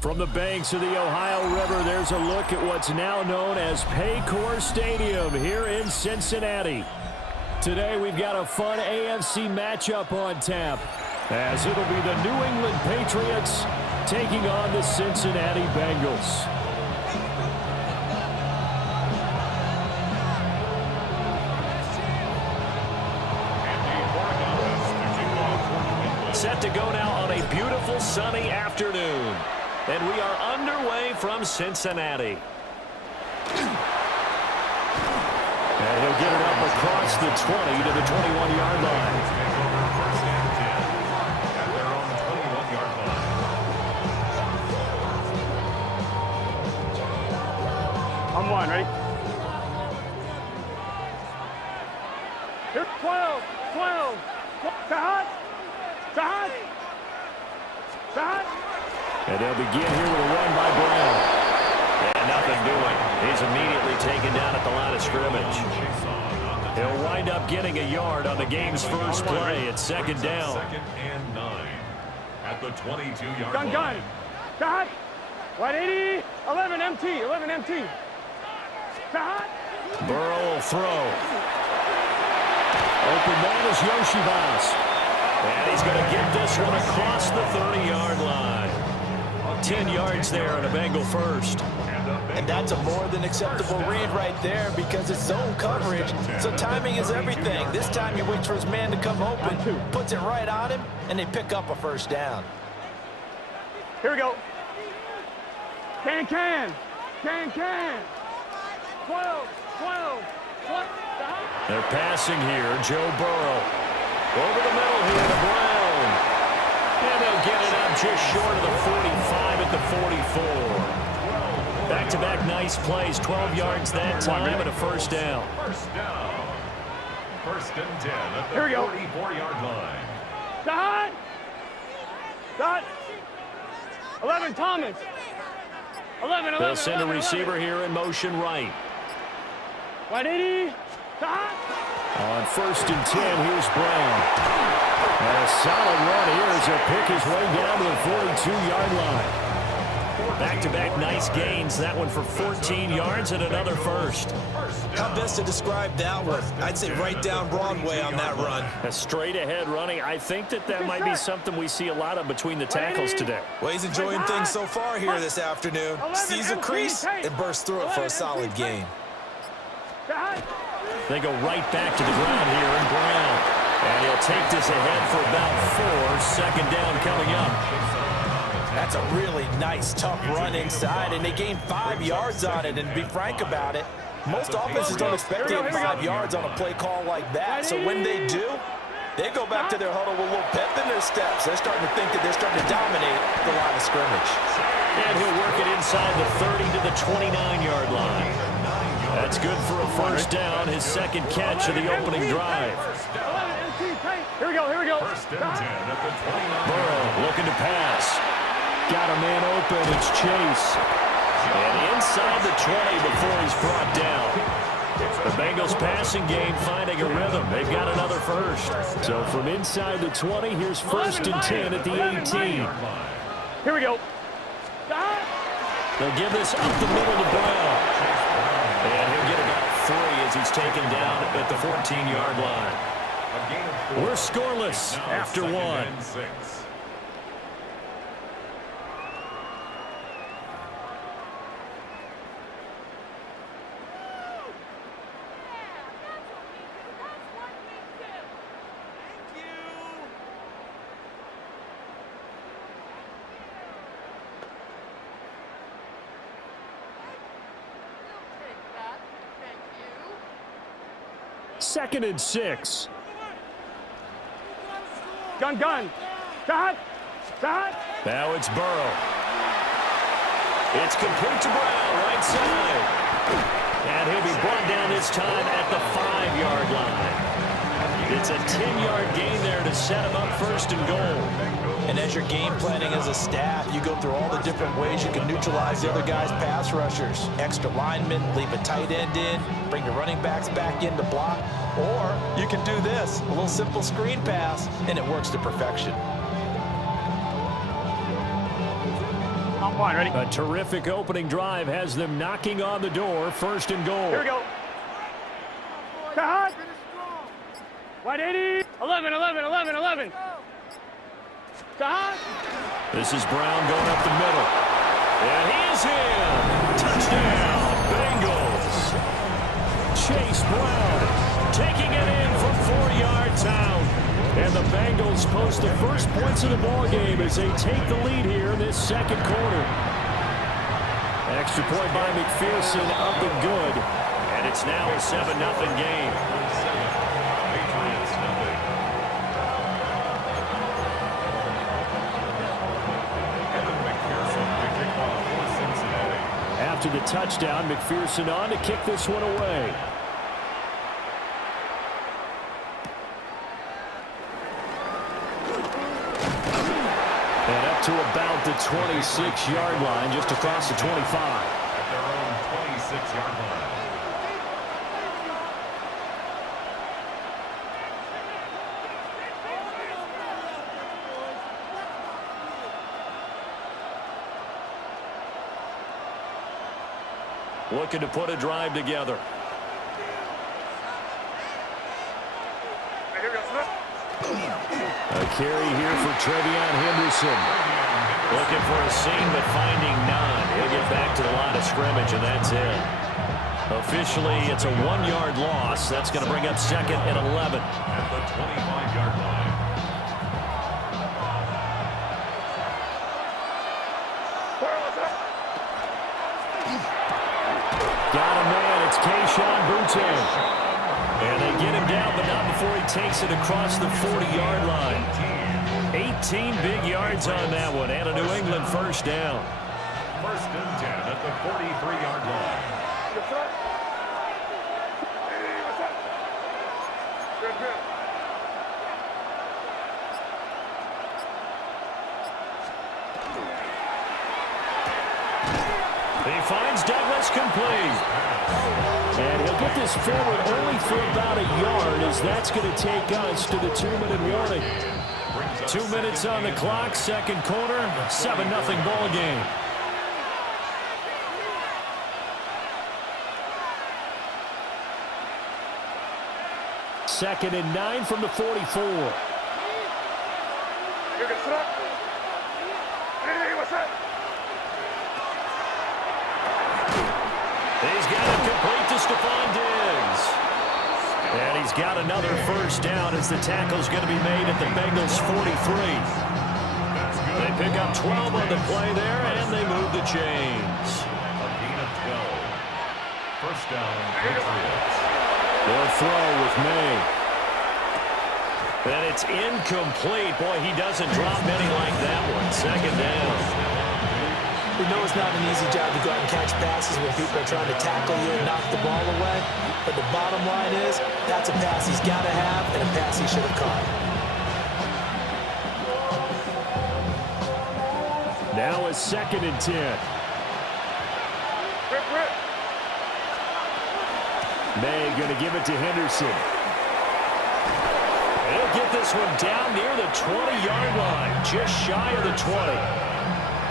From the banks of the Ohio River, there's a look at what's now known as Paycor Stadium here in Cincinnati. Today we've got a fun AFC matchup on tap, as it'll be the New England Patriots taking on the Cincinnati Bengals. Set to go now on a beautiful sunny afternoon. And we are underway from Cincinnati. And he'll get it up across the 20 to the 21-yard line. I'm one, ready? Here, 12. Sahad. And they'll begin here with a run by Brown. And nothing doing. He's immediately taken down at the line of scrimmage. He'll wind up getting a yard on the game's first play at second down. 2nd and 9 at the 22-yard line. Gun. Sahad. 180. 11 MT. Sahad. Burrow will throw. Open man is Yoshibas. And he's going to get this one across the 30-yard line. 10 yards there on a Bengal first. And that's a more than acceptable read right there because it's zone coverage, so timing is everything. This time he waits for his man to come open, puts it right on him, and they pick up a first down. Here we go. Can. 12. They're passing here. Joe Burrow. Over the middle here to Brown. And they'll get it up just short of the 45 at the 44. Back-to-back nice plays. 12 yards that time and a first down. First down. 1st and 10 at the Here we go. 44-yard line. Sahad. 11 Thomas. 11. They'll send a receiver here in motion right. 180. Sahad. On 1st and 10, here's Brown. And a solid run here as he'll pick his way down to the 42-yard line. Back-to-back nice gains. That one for 14 yards and another first. How best to describe that one? I'd say right down Broadway on that run. A straight-ahead running. I think that might be something we see a lot of between the tackles today. Well, he's enjoying things so far here this afternoon. Sees a crease and bursts through it for a solid gain. They go right back to the ground here in Brown. And he'll take this ahead for about 4. 2nd down coming up. That's a really nice, tough run inside, and they gain 5 yards on it. And to be frank about it, most offenses don't expect to get 5 yards on a play call like that. So when they do, they go back to their huddle with a little pep in their steps. They're starting to think that they're starting to dominate the line of scrimmage. And he'll work it inside the 30 to the 29-yard line. That's good for a first down, his second catch of the opening drive. Here we go. 1st and 10 at the 29. Burrow looking to pass. Got a man open, it's Chase. And inside the 20 before he's brought down. The Bengals passing game finding a rhythm. They've got another first. So from inside the 20, here's 1st and 10 at the 18. Here we go. They'll give this up the middle to Brown. And he'll get about 3 as he's taken down at the 14-yard line. We're scoreless after 1. Second and 6. Gun. Sahad. Now it's Burrow. It's complete to Brown, right side. And he'll be brought down this time at the 5-yard line. It's a 10-yard gain there to set him up 1st and goal. And as you're game planning as a staff, you go through all the different ways you can neutralize the other guy's pass rushers. Extra linemen, leave a tight end in, bring the running backs back in to block. Or you can do this, a little simple screen pass, and it works to perfection. Come on, ready? A terrific opening drive has them knocking on the door. First and goal. Here we go. Hot. 180. 11, 11, 11, 11. Hot. This is Brown going up the middle. And he is in. Touchdown, Bengals. Chase Brown taking it in from 4 yards out. And the Bengals post the first points of the ballgame as they take the lead here in this second quarter. Extra point by McPherson up and good. And it's now a 7-0 game. After the touchdown, McPherson on to kick this one away. And up to about the 26-yard line, just across the 25. At their own 26-yard line. Looking to put a drive together. A carry here for Trevion Henderson. Looking for a seam, but finding none. He'll get back to the line of scrimmage, and that's it. Officially, it's a 1-yard loss. That's going to bring up second and 11. At the 25-yard line. Got a man. It's Keyshawn Boutte. And they get him down, but not before he takes it across the 40-yard line. 18 big yards on that one, and a New England first down. First and 10 at the 43-yard line. He finds Douglas complete. And he'll get this forward only for about a yard, as that's going to take us to the 2-minute warning. 2 minutes on the clock, second quarter, 7-0 ball game. Second and 9 from the 44. He's got it complete to Stephon Diggs. And he's got another first down as the tackle's going to be made at the Bengals 43. They pick up 12 on the play there, and they move the chains. A gain of 12. First down, Patriots. They'll throw with May. And it's incomplete. Boy, he doesn't drop many like that one. Second down. We know it's not an easy job to go out and catch passes when people are trying to tackle you and knock the ball away. But the bottom line is, that's a pass he's got to have and a pass he should have caught. Now a second and 10. May going to give it to Henderson. He'll get this one down near the 20-yard line, just shy of the 20.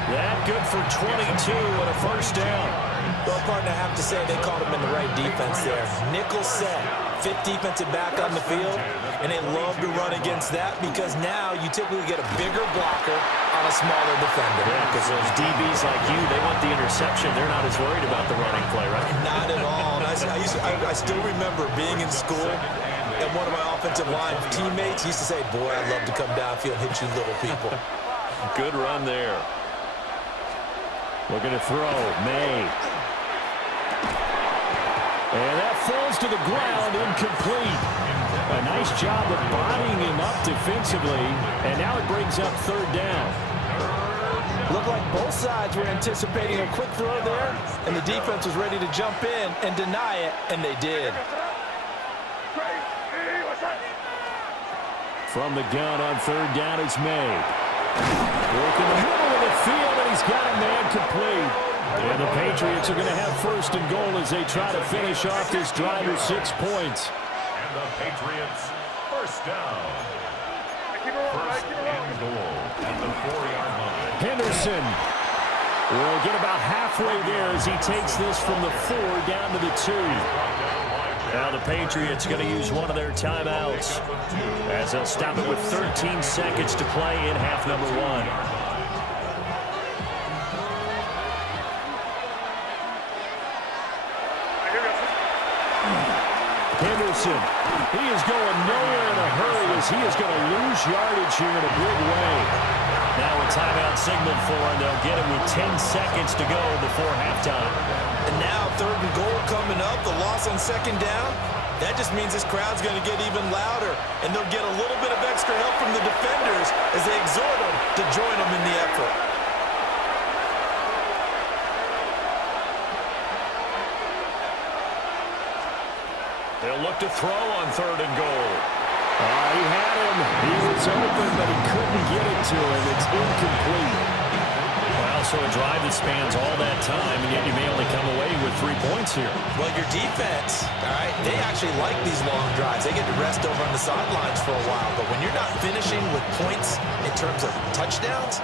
That good for 22 and a first down. Well, partner, I have to say they called him in the right defense there. Nickel set, fifth defensive back on the field, and they love to run against that because now you typically get a bigger blocker on a smaller defender. Yeah, because those DBs like you, they want the interception. They're not as worried about the running play, right? Not at all. And I still remember being in school, and one of my offensive line teammates used to say, boy, I'd love to come downfield and hit you little people. Good run there. Looking to throw, May. And that falls to the ground, incomplete. A nice job of bodying him up defensively, and now it brings up third down. Looked like both sides were anticipating a quick throw there, and the defense was ready to jump in and deny it, and they did. From the gun on third down is May. Work in the middle of the field, and he's got a man complete. And the Patriots are going to have first and goal as they try to finish off this drive with 6 points. And the Patriots, first down. First and goal at the 4-yard line. Henderson. We'll get about halfway there as he takes this from the 4 down to the 2. Now the Patriots going to use one of their timeouts as they'll stop it with 13 seconds to play in half number 1. Henderson, he is going nowhere in a hurry as he is going to lose yardage here in a big way. Now a timeout signaled for, and they'll get it with 10 seconds to go before halftime. And now 3rd and goal coming up, the loss on 2nd down. That just means this crowd's going to get even louder, and they'll get a little bit of extra help from the defenders as they exhort them to join them in the effort. They'll look to throw on 3rd and goal. He had him. He was open, but he couldn't get it to him. It's incomplete. Well, so a drive that spans all that time, and yet you may only come away with 3 points here. Well, your defense, all right, they actually like these long drives. They get to rest over on the sidelines for a while. But when you're not finishing with points in terms of touchdowns,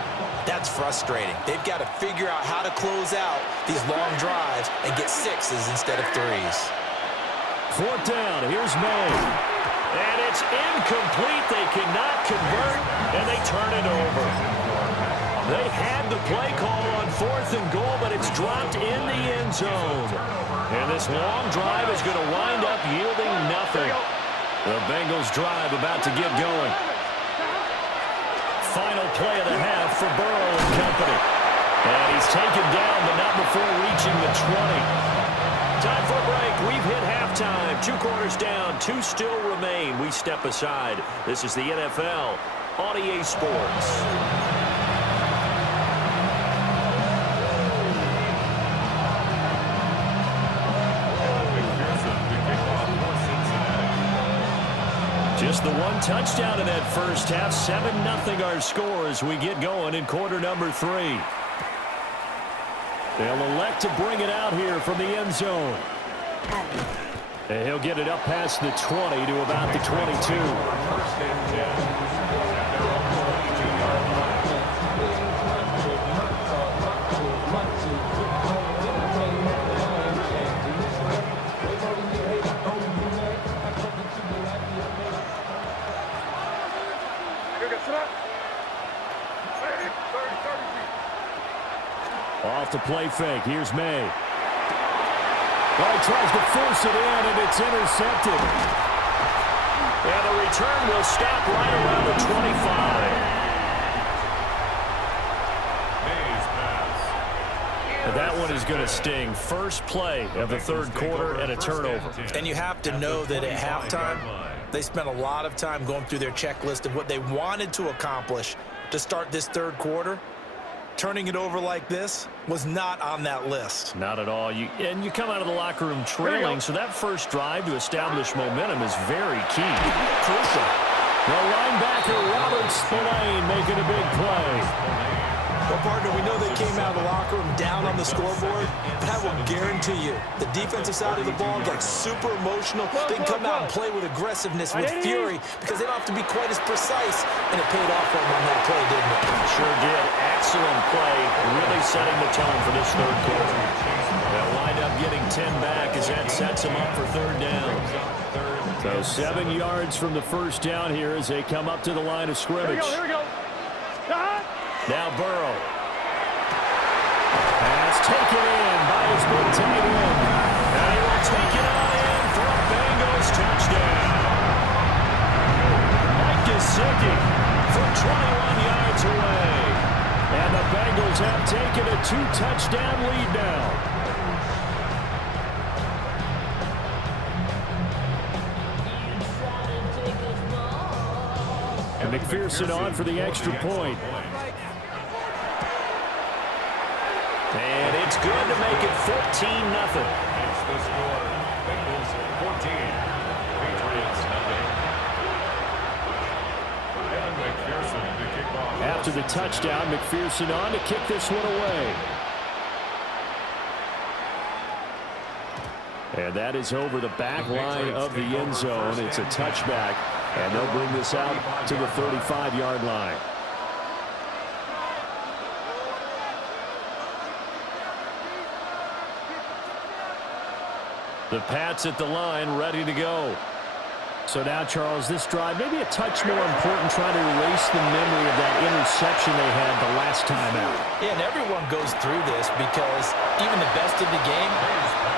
that's frustrating. They've got to figure out how to close out these long drives and get 6s instead of 3s. 4th down. Here's May. And it's incomplete. They cannot convert, and they turn it over. They had the play call on 4th and goal, but it's dropped in the end zone. And this long drive is going to wind up yielding nothing. The Bengals drive about to get going. Final play of the half for Burrow and company. And he's taken down, but not before reaching the 20. Time for a break. We've hit halftime. 2 quarters down. 2 still remain. We step aside. This is the NFL on EA Sports. Just the 1 touchdown in that first half. 7-0 our score as we get going in quarter number 3. They'll elect to bring it out here from the end zone. And he'll get it up past the 20 to about the 22. Off the play fake. Here's May. Well, he tries to force it in, and it's intercepted. And the return will stop right around the 25. And that one is going to sting. First play of the 3rd quarter and a turnover. And you have to know that at halftime, they spent a lot of time going through their checklist of what they wanted to accomplish to start this 3rd quarter. Turning it over like this was not on that list. Not at all. You come out of the locker room trailing, so that first drive to establish momentum is very key. Crucial. The linebacker, Robert Spillane, making a big play. Well, partner, we know they came out of the locker room down on the scoreboard, but I will guarantee you the defensive side of the ball got super emotional. They can come out and play with aggressiveness, with fury, because they don't have to be quite as precise, and it paid off for them on that play, didn't it? Sure did. Excellent play, really setting the tone for this 3rd quarter. They'll wind up getting 10 back as that sets them up for 3rd down. So 7 yards from the first down here as they come up to the line of scrimmage. Here we go. Now Burrow. Pass taken in by his big tight end. And he will take it on in for a Bengals touchdown. Mike Gesicki from 21 yards away. And the Bengals have taken a 2-touchdown lead now. And McPherson on for the extra point. And it's good to make it 14-0. It's the score. Bengals 14. Patriots nothing. And McPherson to kick off. After the touchdown, McPherson on to kick this one away. And that is over the back line of the end zone. It's a touchback, and they'll bring this out to the 35-yard line. The Pats at the line, ready to go. So now, Charles, this drive, maybe a touch more important, trying to erase the memory of that interception they had the last time out. Yeah, and everyone goes through this because even the best in the game,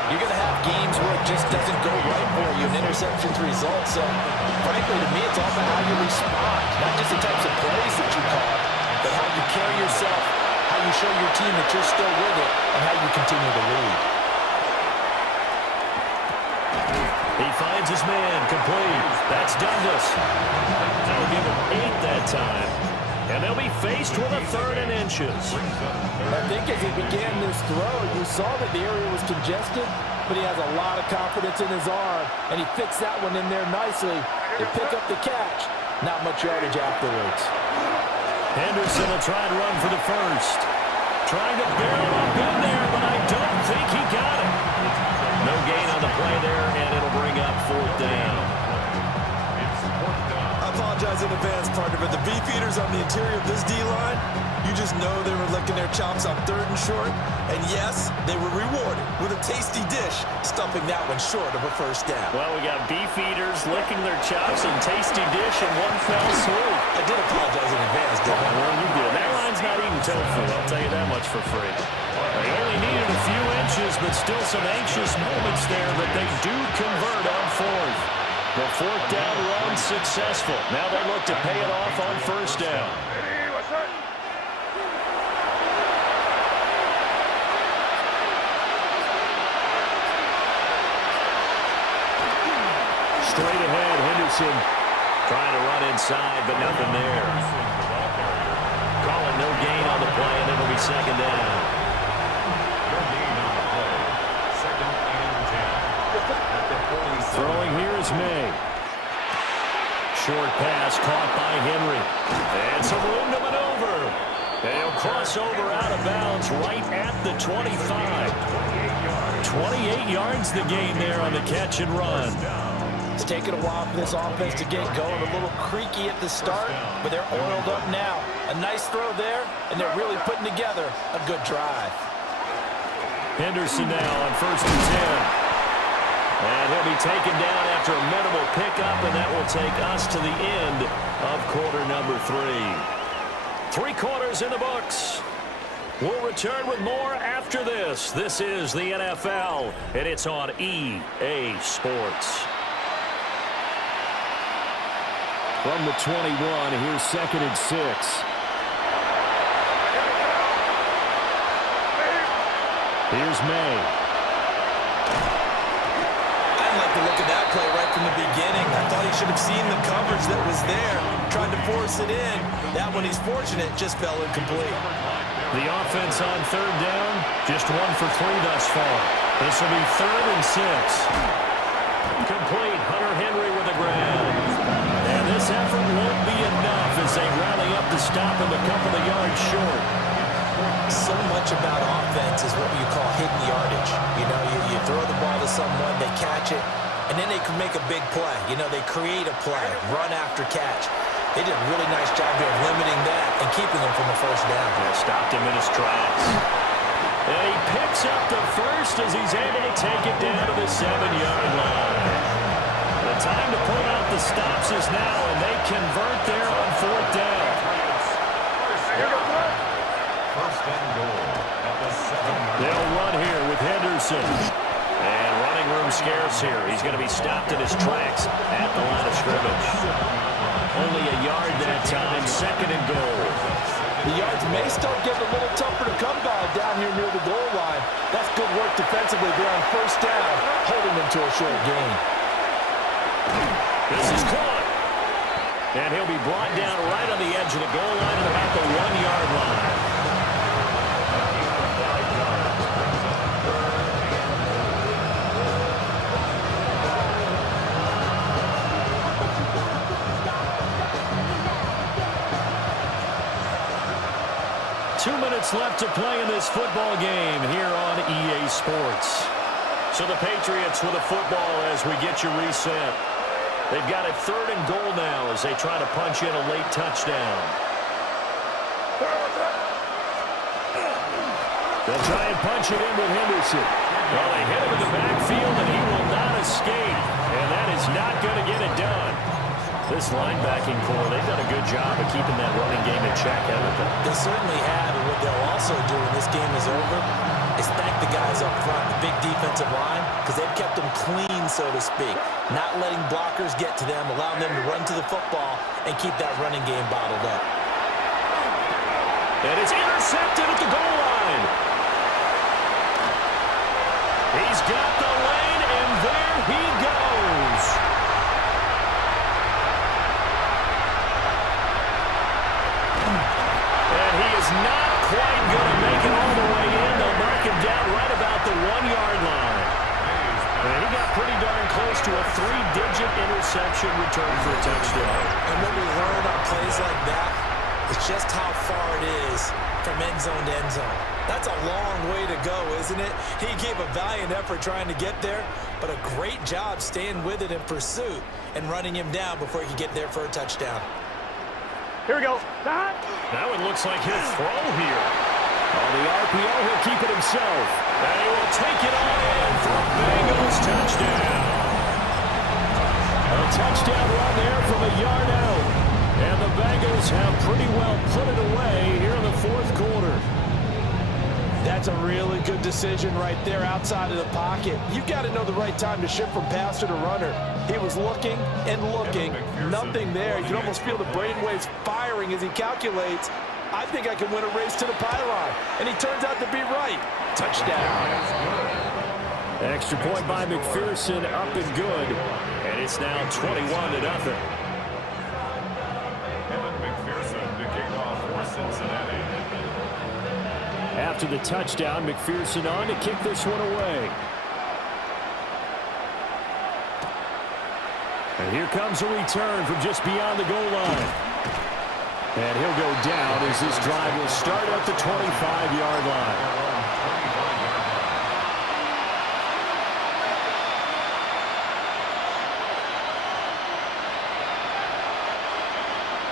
you're going to have games where it just doesn't go right for you, and interceptions result. So, frankly, to me, it's all about how you respond, not just the types of plays that you call, but how you carry yourself, how you show your team that you're still with it, and how you continue to lead. He finds his man, complete. That's Douglas. That'll give him 8 that time. And they'll be faced with a 3rd and inches. I think as he began this throw, you saw that the area was congested, but he has a lot of confidence in his arm, and he fixed that one in there nicely to pick up the catch. Not much yardage afterwards. Henderson will try and run for the first. Trying to barrel up in there, but I don't think he got it. No gain on the play there, and it'll bring up 4th down. I apologize in advance, partner, but the beefeaters on the interior of this D-line, you just know they were licking their chops on 3rd and short. And yes, they were rewarded with a tasty dish, stuffing that one short of a 1st down. Well, we got beefeaters licking their chops and tasty dish in one fell swoop. I did apologize in advance, didn't I? Well, you did. That line's not eating tofu, I'll tell you that much for free. They only needed a few inches, but still some anxious moments there, but they do convert on 4th. The 4th down run successful. Now they look to pay it off on 1st down. Straight ahead, Henderson trying to run inside, but nothing there. Calling no gain on the play, and it'll be 2nd down. Throwing here is May. Short pass caught by Henry. And some room to maneuver. They'll cross over out of bounds right at the 25. 28 yards the gain there on the catch and run. It's taken a while for this offense to get going. A little creaky at the start, but they're oiled up now. A nice throw there, and they're really putting together a good drive. Henderson now on 1st and 10. And he'll be taken down after a minimal pickup, and that will take us to the end of quarter number 3. 3 quarters in the books. We'll return with more after this. This is the NFL, and it's on EA Sports. From the 21, here's 2nd and 6. Here's May. The look at that play right from the beginning. I thought he should have seen the coverage that was there, tried to force it in. That one, he's fortunate, just fell incomplete. The offense on 3rd down, just 1 for 3 thus far. This will be 3rd and 6. Complete. Hunter Henry with a grab. And this effort won't be enough as they rally up to stop him a couple of yards short. So much about offense is what you call hidden yardage. You know, you throw the ball to someone, they catch it, and then they can make a big play. You know, they create a play, run after catch. They did a really nice job here of limiting that and keeping him from the 1st down. Yeah, stopped him in his tracks. And he picks up the first as he's able to take it down to the 7-yard line. The time to pull out the stops is now, and they convert there on 4th down. They'll run here with Henderson. And running room scarce here. He's going to be stopped in his tracks at the line of scrimmage. Only a yard that time, 2nd and goal. The yards may start getting a little tougher to come by down here near the goal line. That's good work defensively there on 1st down, holding them to a short gain. This is caught. And he'll be brought down right on the edge of the goal line at about the 1-yard line. 2 minutes left to play in this football game here on EA Sports. So the Patriots with a football as we get you reset. They've got a 3rd and goal now as they try to punch in a late touchdown. They'll try and punch it in with Henderson. Well, they hit him in the backfield, and he will escape, and that is not going to get it done. This linebacking core, they've done a good job of keeping that running game in check, haven't they? They certainly have, and what they'll also do when this game is over is thank the guys up front, the big defensive line, because they've kept them clean, so to speak. Not letting blockers get to them, allowing them to run to the football and keep that running game bottled up. And it's intercepted at the goal line. He's got the lane, and there he goes. And he is not quite going to make it all the way in. They'll mark him down right about the 1-yard line. And he got pretty darn close to a 3-digit interception return for a touchdown. And what we learn on plays like that is just how far it is from end zone to end zone. That's a long way to go, isn't it? He gave a valiant effort trying to get there, but a great job staying with it in pursuit and running him down before he could get there for a touchdown. Here we go. That one looks like he'll throw here. On the RPO, he'll keep it himself. And he will take it on in for a Bengals touchdown. A touchdown run there from a yard out. And the Bengals have pretty well put it away here in the fourth quarter. That's a really good decision right there outside of the pocket. You've got to know the right time to shift from passer to runner. He was looking and looking, nothing there. You can almost feel the brainwaves firing as he calculates, I think I can win a race to the pylon. And he turns out to be right. Touchdown. Extra point by McPherson, up and good. And it's now 21-0. McPherson to kick off for Cincinnati. After the touchdown, McPherson on to kick this one away. And here comes a return from just beyond the goal line. And he'll go down as this drive will start at the 25-yard line.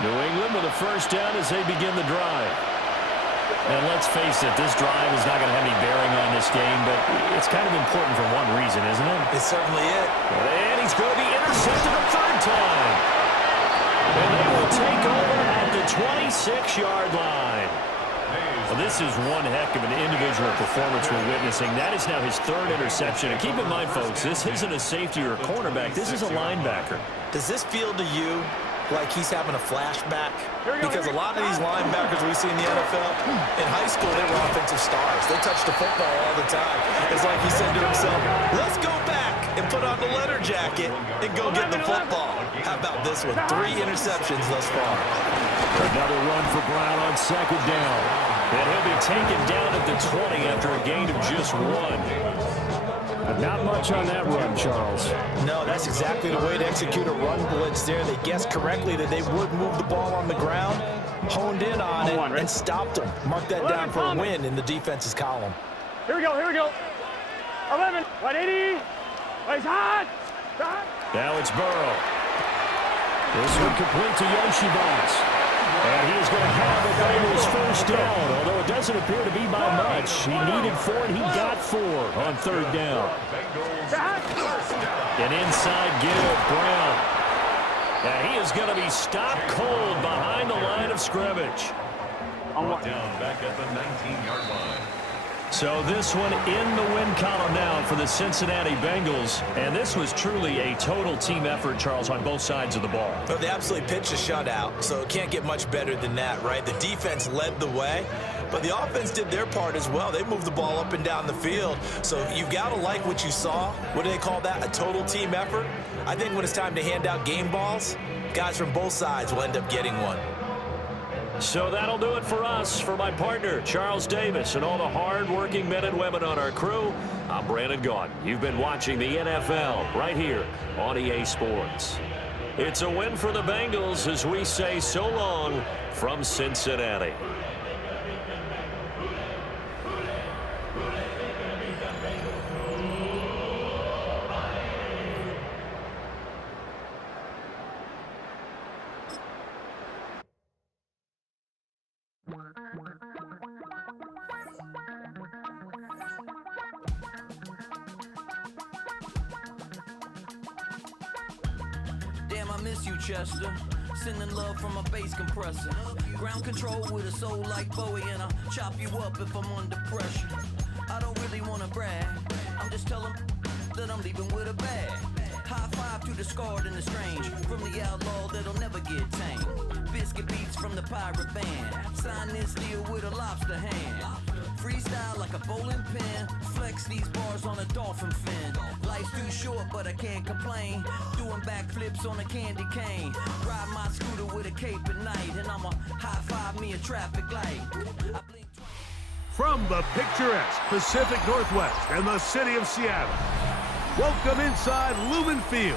New England with a first down as they begin the drive. And let's face it, this drive is not going to have any bearing on this game, but it's kind of important for one reason, isn't it? It's certainly it. And he's going to be intercepted a third time. And they will take over at the 26-yard line. Well, this is one heck of an individual performance we're witnessing. That is now his third interception. And keep in mind, folks, this isn't a safety or a cornerback. This is a linebacker. Does this feel to you like he's having a flashback? Because a lot of these linebackers we see in the NFL, in high school, they were offensive stars. They touched the football all the time. It's like he said to himself, let's go back and put on the leather jacket and go get the football. How about this one? 3 interceptions thus far. Another run for Brown on second down. And he'll be taken down at the 20 after a gain of just 1. Not much on that run, Charles. No, that's exactly the way to execute a run blitz there. They guessed correctly that they would move the ball on the ground, honed in on it, and stopped them. Mark that down for a win in the defense's column. Here we go, here we go. 11, 180. He's hot. Now it's Burrow. This one complete to Yoshibas. And he is going to have the Bengals first down, although it doesn't appear to be by much. He needed 4, and he got 4 on third down. An inside give, Brown. And he is going to be stopped cold behind the line of scrimmage. Brought down back at the 19-yard line. So this one in the win column now for the Cincinnati Bengals. And this was truly a total team effort, Charles, on both sides of the ball. Well, they absolutely pitched a shutout, so it can't get much better than that, right? The defense led the way, but the offense did their part as well. They moved the ball up and down the field. So you've got to like what you saw. What do they call that? A total team effort? I think when it's time to hand out game balls, guys from both sides will end up getting one. So that'll do it for us. For my partner, Charles Davis, and all the hard-working men and women on our crew, I'm Brandon Gaudin. You've been watching the NFL right here on EA Sports. It's a win for the Bengals as we say so long from Cincinnati. I miss you, Chester. Sending love from a bass compressor. Ground control with a soul like Bowie, and I'll chop you up if I'm under pressure. I don't really wanna brag, I'm just telling that I'm leaving with a bag. High five to the scarred and the strange, from the outlaw that'll never get tamed. Biscuit beats from the pirate band, sign this deal with a lobster hand. Freestyle like a bowling pin, flex these bars on a dolphin fin. Life's too short, but I can't complain. Doing backflips on a candy cane. Ride my scooter with a cape at night, and I'ma high five me a traffic light. I blink From the picturesque Pacific Northwest and the city of Seattle, welcome inside Lumen Field,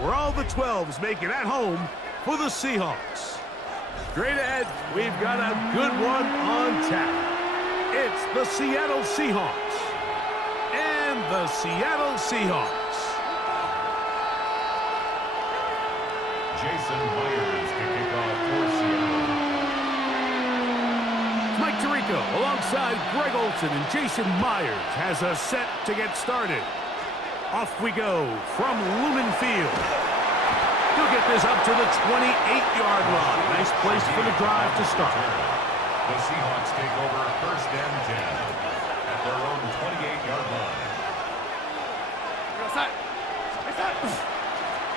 where all the 12s make it at home for the Seahawks. Straight ahead, we've got a good one on tap. It's the Seattle Seahawks and the Seattle Seahawks. Jason Myers to kick off for Seattle. Mike Tirico alongside Greg Olson and Jason Myers has us set to get started. Off we go from Lumen Field. He'll get this up to the 28-yard line. Nice place for the drive to start. The Seahawks take over first and 10 at their own 28-yard line.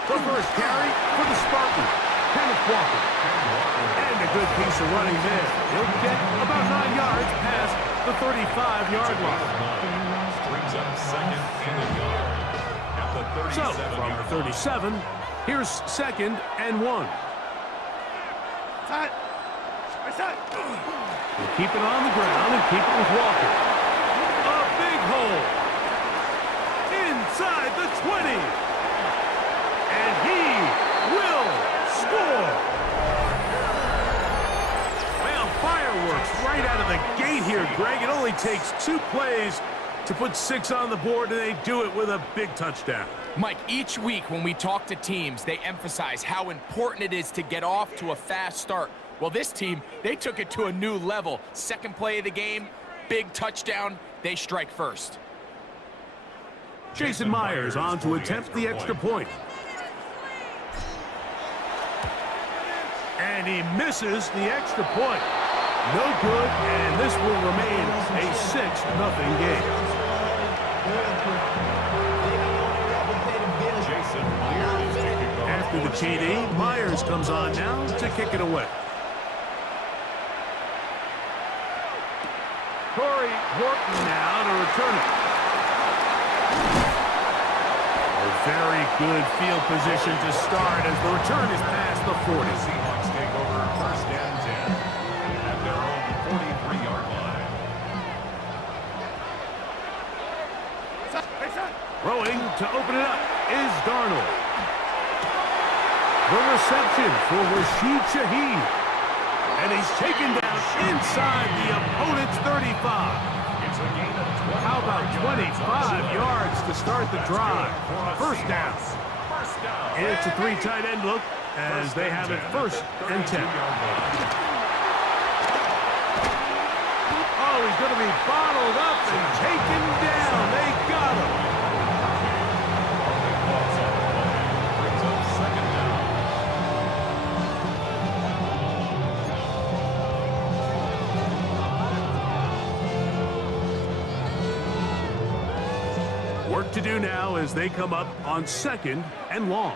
The first carry for the Spartans, Kenneth Walker. And a good piece of running there. He'll get about 9 yards past the 35-yard line. Brings up second and a yard at the 37-yard So, from the 37, here's second and 1. We'll keep it on the ground and keep it with Walker. A big hole. Inside the 20. And he will score. Well, fireworks right out of the gate here, Greg. It only takes 2 plays to put 6 on the board, and they do it with a big touchdown. Mike, each week when we talk to teams, they emphasize how important it is to get off to a fast start. Well, this team, they took it to a new level. Second play of the game, big touchdown, they strike first. Jason Myers on to attempt the extra point. And he misses the extra point. No good, and this will remain a 6-0 game. Jason Myers to kick off. After the TD, Myers comes on now to kick it away. Corey Horton now to return it. A very good field position to start as the return is past the 40. The Seahawks take over first and 10 at their own 43-yard line. Throwing to open it up is Darnold. The reception for Rashid Shaheed. And he's taken down inside the opponent's 35. It's a gain of 20. How about 25 yards to start the drive? First down. It's a 3 tight end look as they have it first and 10. Oh, he's going to be bottled up and taken down. They got him. Brings up second down. Work to do now as they come up on second and long.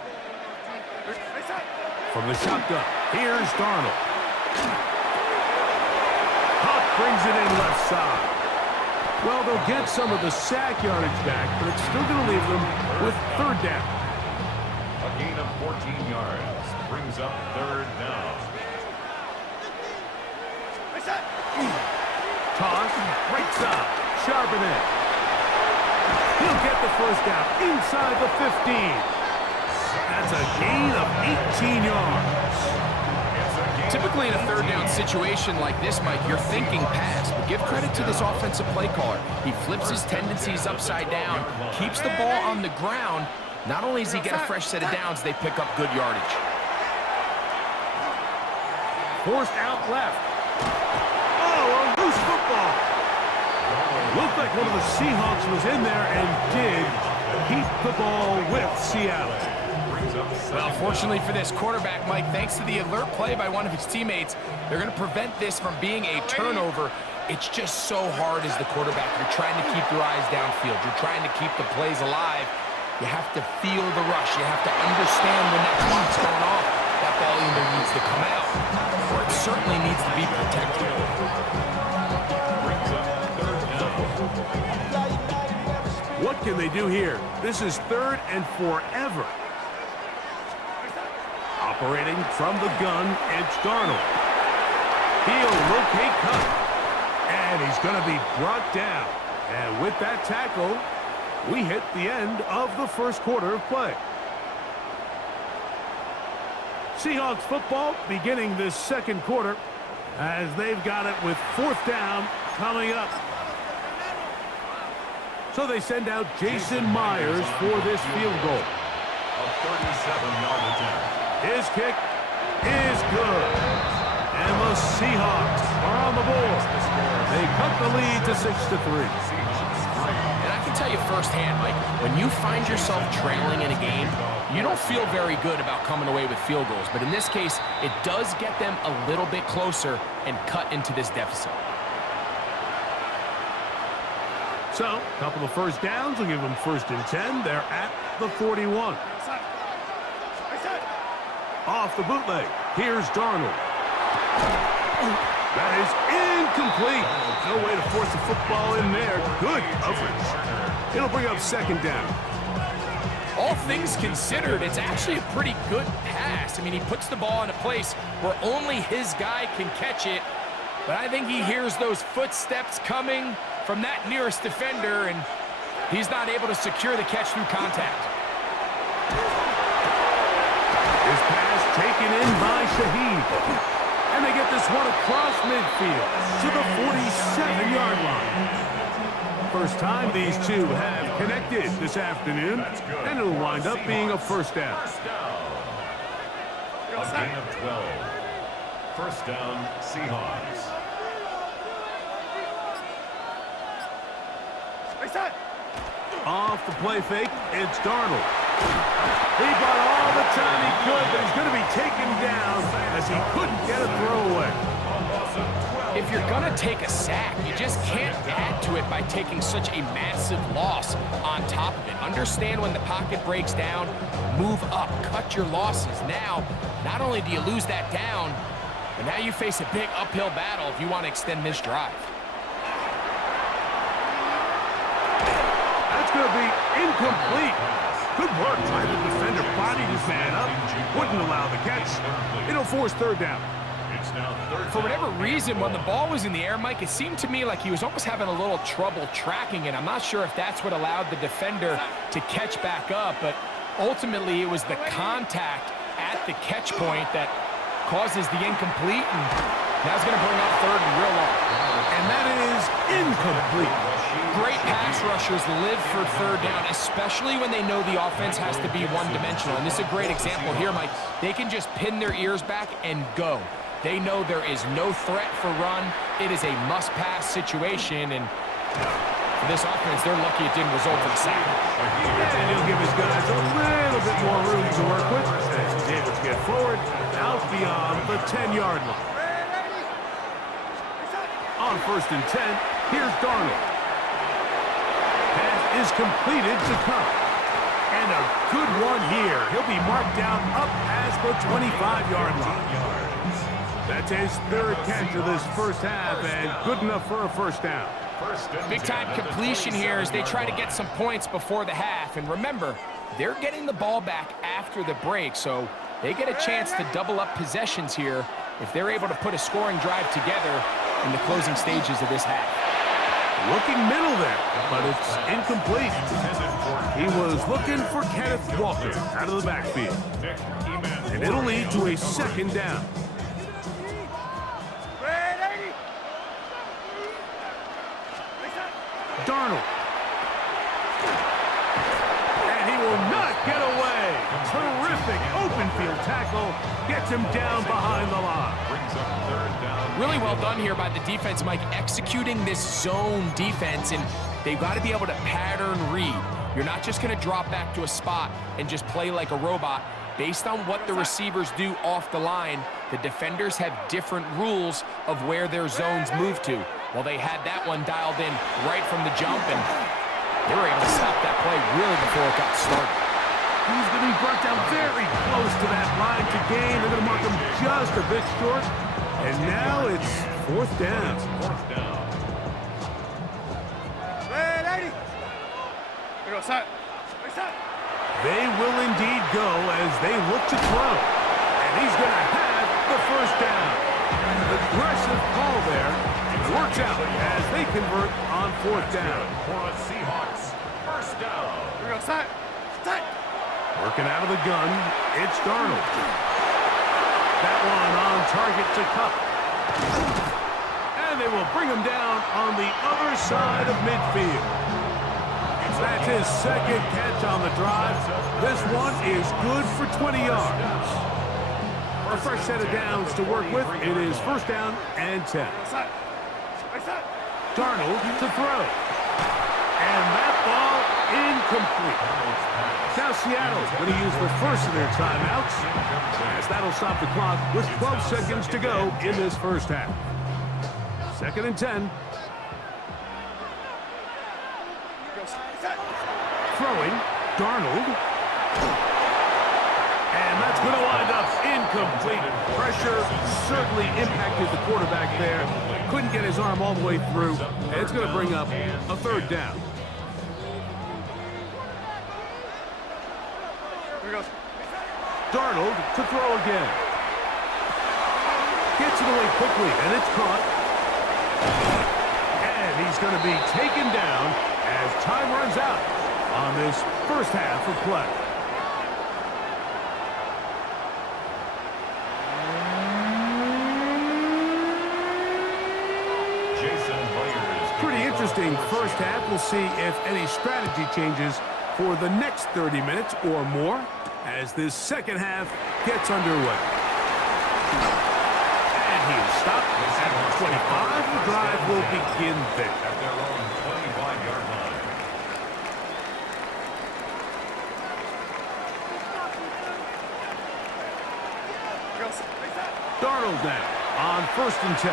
From the shotgun, here's Darnold. Huff brings it in left side. Well, they'll get some of the sack yardage back, but it's still going to leave them with third down. A gain of 14 yards brings up third down. Toss, right side, sharpen it. He'll get the first down inside the 15. That's a gain of 18 yards. Typically in a third down situation like this, Mike, you're thinking pass, but give credit to this offensive play caller. He flips his tendencies upside down, keeps the ball on the ground. Not only does he get a fresh set of downs, they pick up good yardage. Forced out left. Oh, a loose football. Looked like one of the Seahawks was in there and did keep the ball with Seattle. Well, fortunately for this quarterback, Mike, thanks to the alert play by one of his teammates, they're going to prevent this from being a turnover. It's just so hard as the quarterback. You're trying to keep your eyes downfield. You're trying to keep the plays alive. You have to feel the rush. You have to understand when that clock's going off. That ball either needs to come out, or it certainly needs to be protected. What can they do here? This is 3rd and forever. Operating from the gun, it's Darnold. He'll locate cut. And he's going to be brought down. And with that tackle, we hit the end of the first quarter of play. Seahawks football beginning this second quarter as they've got it with 4th down coming up. So they send out Jason Myers for this field goal. A 37-yard attempt. His kick is good. And the Seahawks are on the board. They cut the lead to 6-3. And I can tell you firsthand, Mike, when you find yourself trailing in a game, you don't feel very good about coming away with field goals. But in this case, it does get them a little bit closer and cut into this deficit. So, a couple of first downs will give them 1st and 10. They're at the 41. Off the bootleg. Here's Darnold. That is incomplete. No way to force the football in there. Good coverage. It'll bring up 2nd down. All things considered, it's actually a pretty good pass. I mean, he puts the ball in a place where only his guy can catch it. But I think he hears those footsteps coming from that nearest defender, and he's not able to secure the catch through contact. His pass taken in by Shaheed. And they get this one across midfield to the 47-yard line. First time these two have connected this afternoon, and it'll wind up being a 1st down. A gain of 12. 1st down, Seahawks. Off the play fake, it's Darnold. He bought all the time he could, but he's going to be taken down as he couldn't get a throwaway. If you're going to take a sack, you just can't add to it by taking such a massive loss on top of it. Understand when the pocket breaks down, move up, cut your losses. Now, not only do you lose that down, but now you face a big uphill battle if you want to extend this drive. That's going to be incomplete. Good work by the defender. Bodied his man up. Wouldn't allow the catch. It'll force 3rd down. For whatever reason, when the ball was in the air, Mike, it seemed to me like he was almost having a little trouble tracking it. I'm not sure if that's what allowed the defender to catch back up, but ultimately it was the contact at the catch point that causes the incomplete, and now it's going to bring up 3rd and real long. And that is incomplete. Great pass rushers live for 3rd down, especially when they know the offense has to be one-dimensional. And this is a great example here, Mike. They can just pin their ears back and go. They know there is no threat for run. It is a must-pass situation, and for this offense, they're lucky it didn't result in a sack. And he'll give his guys a little bit more room to work with as he's able to get forward out beyond the 10-yard line. On 1st and 10, here's Darnold. Pass is completed to Cup. And a good one here. He'll be marked down up past the 25-yard line. That's his 3rd catch of this first half, and good enough for a 1st down. Big-time completion here as they try to get some points before the half. And remember, they're getting the ball back after the break, so they get a chance to double up possessions here if they're able to put a scoring drive together in the closing stages of this half. Looking middle there, but it's incomplete. He was looking for Kenneth Walker out of the backfield. And it'll lead to a 2nd down. Darnold. And he will not get away. Terrific open field tackle. Gets him down behind the line. Really well done here by the defense, Mike, executing this zone defense, and they've got to be able to pattern read. You're not just going to drop back to a spot and just play like a robot. Based on what the receivers do off the line, the defenders have different rules of where their zones move to. Well, they had that one dialed in right from the jump, and they were able to stop that play really before it got started. He's going to be brought down very close to that line to gain. They're going to mark him just a bit short. And now it's 4th down. They will indeed go as they look to throw. And he's going to have the 1st down. Aggressive call there. Works out as they convert on 4th down. For the Seahawks, 1st down. Working out of the gun, it's Darnold. That one on target to Cup. And they will bring him down on the other side of midfield. That's his 2nd catch on the drive. This one is good for 20 yards. A fresh set of downs to work with. It is 1st down and 10. Darnold to throw. And that ball incomplete. Now Seattle's going to use the first of their timeouts, as that'll stop the clock with 12 seconds to go in this 1st half. 2nd and 10. Throwing, Darnold. And that's going to wind up incomplete. Pressure certainly impacted the quarterback there. Couldn't get his arm all the way through. And it's going to bring up a 3rd down. Darnold to throw again. Gets it away quickly, and it's caught. And he's going to be taken down as time runs out on this 1st half of play. Pretty interesting 1st half. We'll see if any strategy changes for the next 30 minutes or more as this 2nd half gets underway. And he is stopped at 25. The drive will begin there. At their own 25-yard line. Darnold now on 1st and 10.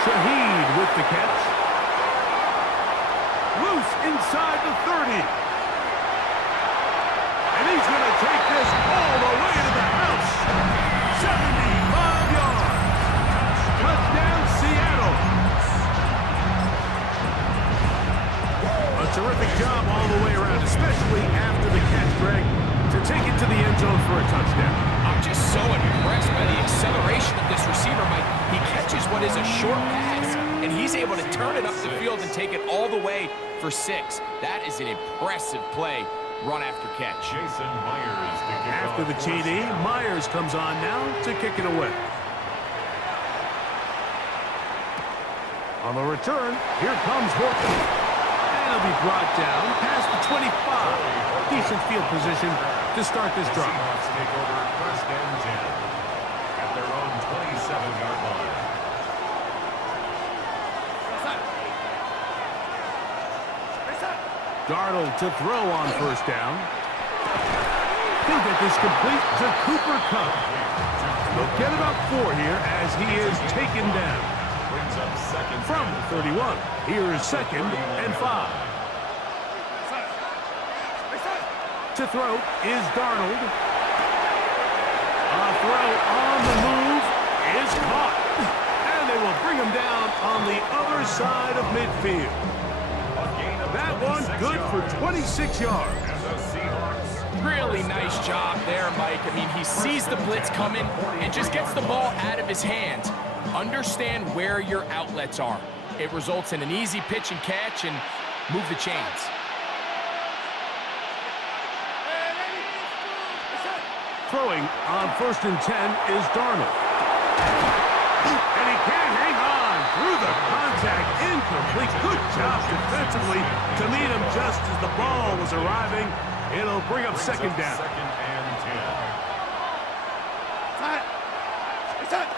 Shaheed with the catch. Loose inside the 30. And he's going to take this all the way to the house. 75 yards. Touchdown, Seattle. A terrific job all the way around, especially after the catch, Greg, to take it to the end zone for a touchdown. I'm just so impressed by the acceleration of this receiver, Mike. He catches what is a short pass, and he's able to turn it up the field and take it all the way for 6. That is an impressive play, run after catch. Jason Myers to kick After the TD, Myers comes on now to kick it away. On the return, here comes Horton. And he'll be brought down past the 25. Decent field position to start this drive. Seahawks take over 1st and 10 at their own 27-yard line. Darnold to throw on 1st down. He'll get this complete to Cooper Kupp. They'll get about 4 here as he is taken down. Brings up 2nd From the 31, here is 2nd and 5. To throw is Darnold. A throw on the move is caught. And they will bring him down on the other side of midfield. That one good for 26 yards. Really nice job there, Mike. I mean, he sees the blitz coming and just gets the ball out of his hands. Understand where your outlets are. It results in an easy pitch and catch and move the chains. Throwing on 1st and 10 is Darnold. And he can't hang on through the contact. Incomplete. Good job defensively to meet him just as the ball was arriving. It'll bring up 2nd down. 2nd and 10.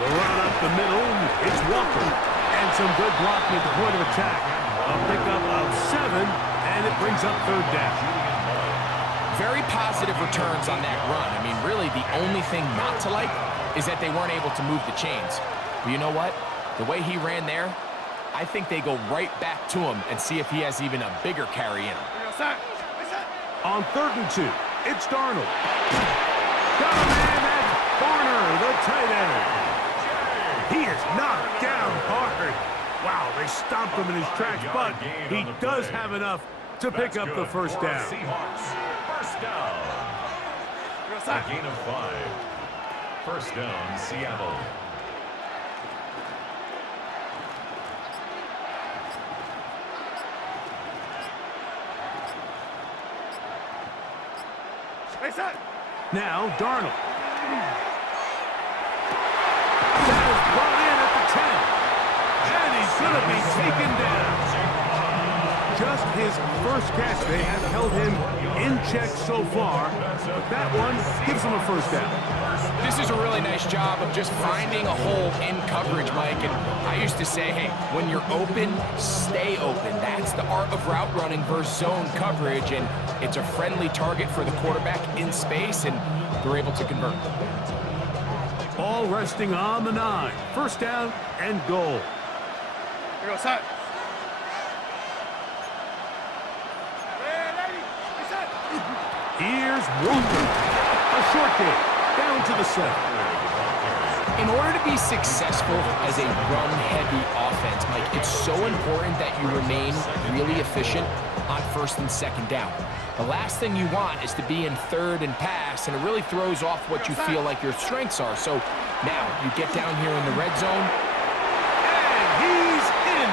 The run up the middle. It's Walker. And some good blocking at the point of attack. A pickup of 7, and it brings up third down. Very positive returns on that run. I mean, really, the only thing not to like is that they weren't able to move the chains. But you know what? The way he ran there, I think they go right back to him and see if he has even a bigger carry in him. On 3rd and 2, it's Darnold. Got a man at Barner, the tight end. He is knocked down hard. Wow, they stopped him in his tracks, but he does have enough to pick up the first down. Seahawks, first down. A gain of 5. First down, Seattle. Now, Darnold. That is brought in at the 10. And he's going to be taken down. Just his first catch. They have held him in check so far, but that one gives him a first down. This is a really nice job of just finding a hole in coverage, Mike. And I used to say, hey, when you're open, stay open. That's the art of route running versus zone coverage, and it's a friendly target for the quarterback in space, and they're able to convert. Ball resting on the 9. First down and goal. Here goes Hut. Here's Walker. A short game. Down to the 7. In order to be successful as a run-heavy offense, Mike, it's so important that you remain really efficient on 1st and 2nd down. The last thing you want is to be in 3rd and pass, and it really throws off what you feel like your strengths are. So now you get down here in the red zone. And he's in.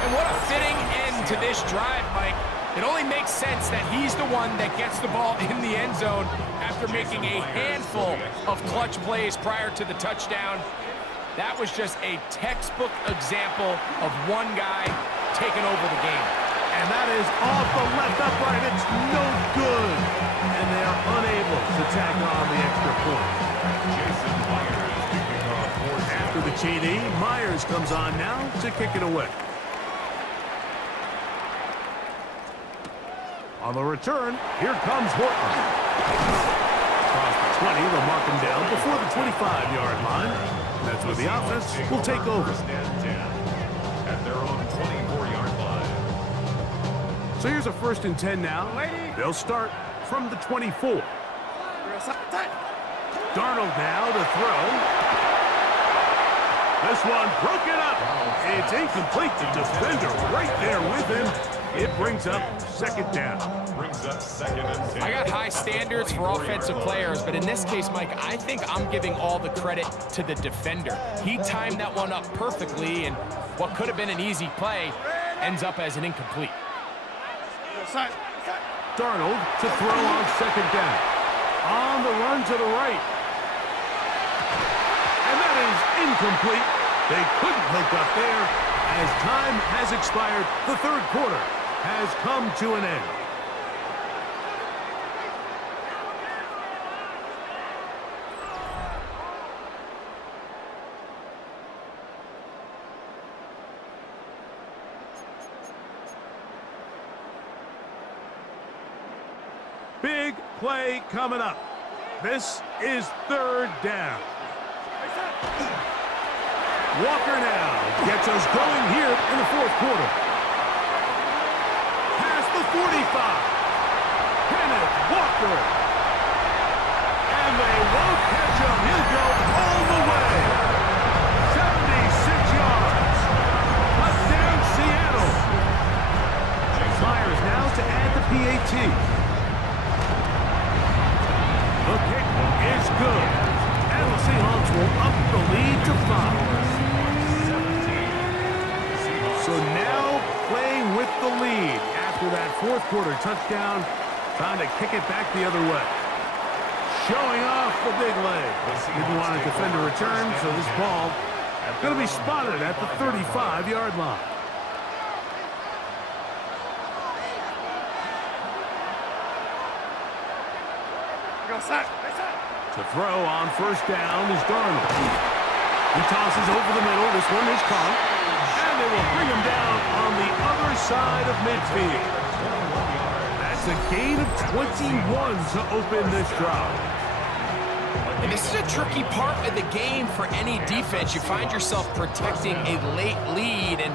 And what a fitting end to this drive, Mike. It only makes sense that he's the one that gets the ball in the end zone after making a handful of clutch plays prior to the touchdown. That was just a textbook example of one guy taking over the game. And that is off the left upright. It's no good. And they are unable to tack on the extra point. Jason Myers kicking off 4. After the TD, Myers comes on now to kick it away. On the return, here comes Horton. Across the 20, they'll mark him down before the 25-yard line. That's where the offense will take over. First and 10 at their own 24-yard line. So here's a 1st and 10 now. They'll start from the 24. Darnold now to throw. This one broken up. It's incomplete. The defender right there with him. It brings up 2nd down. Brings up 2nd and 10. I got high standards for offensive players, but in this case, Mike, I think I'm giving all the credit to the defender. He timed that one up perfectly, and what could have been an easy play ends up as an incomplete. Darnold to throw on 2nd down. On the run to the right. And that is incomplete. They couldn't hook up there. As time has expired, the 3rd quarter has come to an end. Big play coming up. This is 3rd down. Walker now gets us going here in the 4th quarter. Past the 45. Kenneth Walker. And they won't catch him. He'll go all the way. 76 yards. Touchdown, Seattle. Myers now to add the PAT. The kick is good. And the Seahawks will up the lead to 5. So now playing with the lead after that 4th quarter touchdown, trying to kick it back the other way. Showing off the big leg. Didn't want to defend a return, so this ball going to be spotted at the 35-yard line. To throw on 1st down is Darnold. He tosses over the middle. This one is caught. And they will bring him down on the other side of midfield. That's a gain of 21 to open this drive. And this is a tricky part of the game for any defense. You find yourself protecting a late lead, and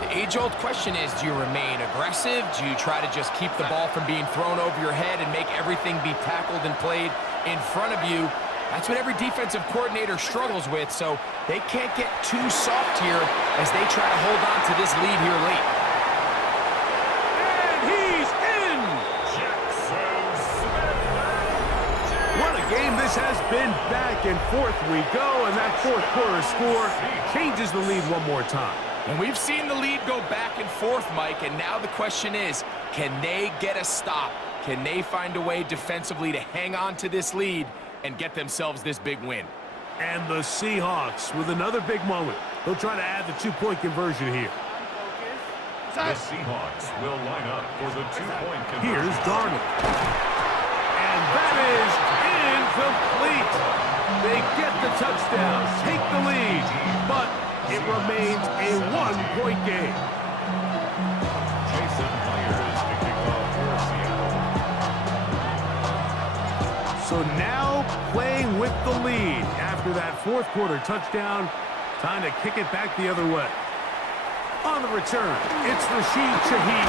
the age-old question is, do you remain aggressive? Do you try to just keep the ball from being thrown over your head and make everything be tackled and played in front of you? That's what every defensive coordinator struggles with, so they can't get too soft here as they try to hold on to this lead here late. And he's in! What a game this has been. Back and forth we go, and that fourth quarter score changes the lead one more time. And we've seen the lead go back and forth, Mike, and now the question is, can they get a stop? Can they find a way defensively to hang on to this lead and get themselves this big win? And the Seahawks with another big moment. They'll try to add the two-point conversion here. The Seahawks will line up for the two-point conversion. Here's Darnold. And that is incomplete. They get the touchdown, take the lead, but it remains a one-point game. Jason Myers to kick off for Seattle. So now playing with the lead after that fourth quarter touchdown, time to kick it back the other way. On the return, it's Rashid Shaheed.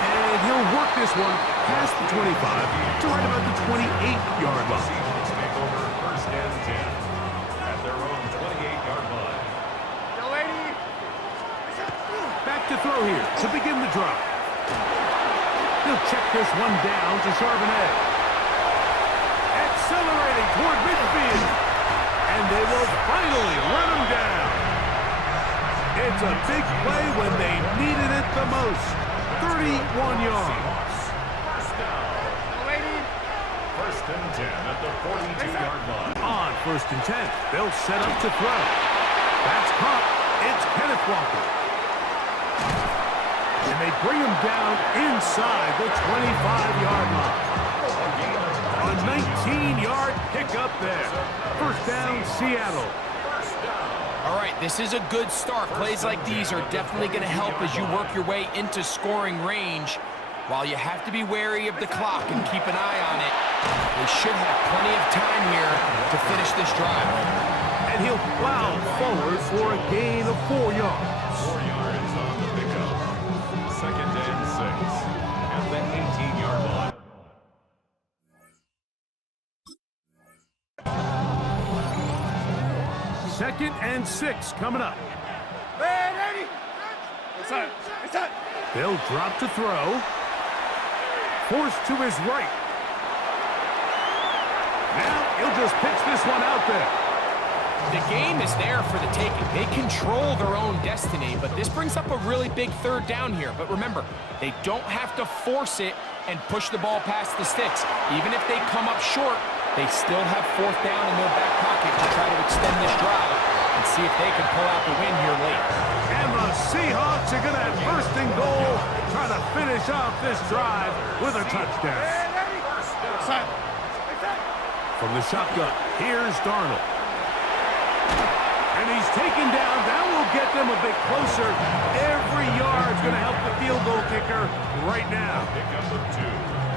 And he'll work this one past the 25 to right about the 28-yard line. Seahawks take over first and 10 at their own 28-yard line. Back to throw here to begin the drive. He'll check this one down to Charbonnet. Accelerating toward midfield. And they will finally run him down. It's a big play when they needed it the most. 31 yards. First down. First and 10 at the 42-yard line. On first and 10, they'll set up to throw. That's caught. It's Kenneth Walker. And they bring him down inside the 25-yard line. A 19-yard pickup there. First down, Seattle. All right, this is a good start. Plays like these are definitely going to help as you work your way into scoring range. While you have to be wary of the clock and keep an eye on it, they should have plenty of time here to finish this drive. And he'll plow forward for a gain of 4 yards. 4 yards on the pickup. Second and 6 at the 18-yard line. Second and 6 coming up. They'll drop to throw. Forced to his right. Now he'll just pitch this one out there. The game is there for the taking. They control their own destiny, but this brings up a really big third down here. But remember, they don't have to force it and push the ball past the sticks. Even if they come up short, they still have fourth down in their back pocket to try to extend this drive and see if they can pull out the win here late. And the Seahawks are going to have first and goal, trying to finish off this drive with a touchdown. From the shotgun, here's Darnold. And he's taken down. That will get them a bit closer. Every yard's going to help the field goal kicker right now. Pickup of 2.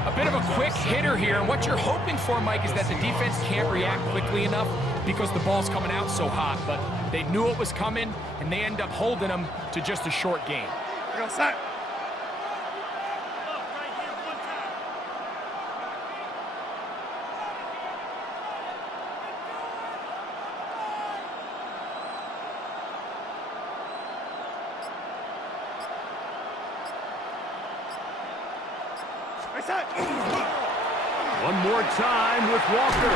A bit of a quick hitter here, and what you're hoping for, Mike, is that the defense can't react quickly enough because the ball's coming out so hot. But they knew it was coming, and they end up holding them to just a short game. One more time with Walker.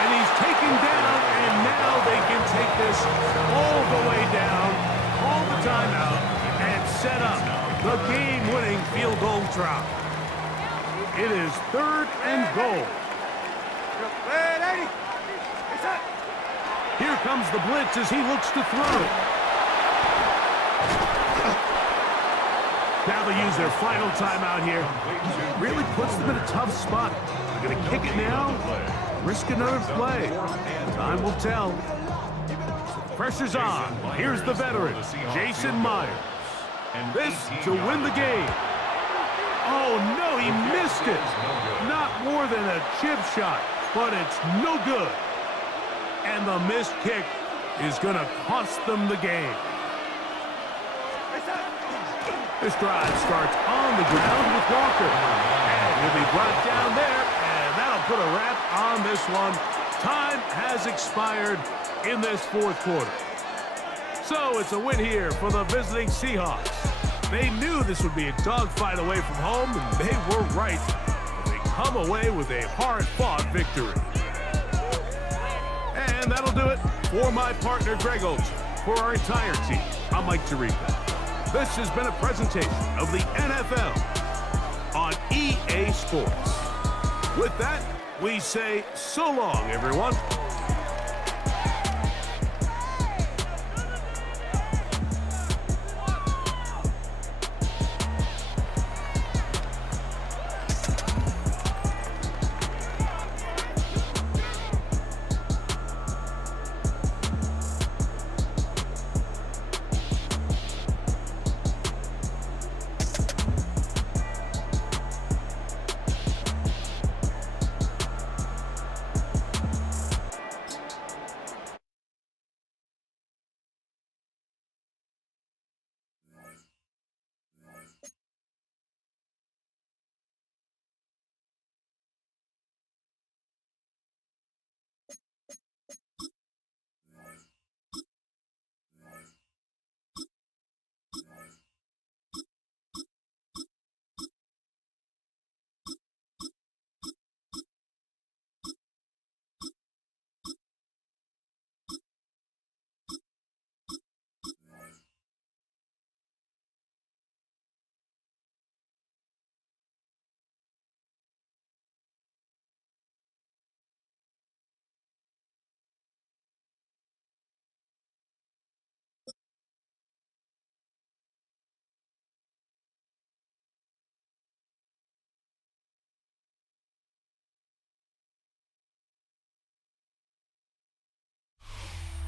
And he's taken down, and now they can take this all the way down, call the timeout, and set up the game-winning field goal try. It is third and goal. Here comes the blitz as he looks to throw. Now they use their final timeout here. Really puts them in a tough spot. They're going to kick it now, risk another play. Time will tell. Pressure's on. Here's the veteran, Jason Myers. This to win the game. Oh, no, he missed it. Not more than a chip shot, but it's no good. And the missed kick is going to cost them the game. This drive starts on the ground with Walker. And he'll be brought down there, and that'll put a wrap on this one. Time has expired in this fourth quarter. So it's a win here for the visiting Seahawks. They knew this would be a dogfight away from home, and they were right. They come away with a hard-fought victory. And that'll do it for my partner, Greg Olson. For our entire team, I'm Mike Tirico. This has been a presentation of the NFL on EA Sports. With that, we say so long, everyone.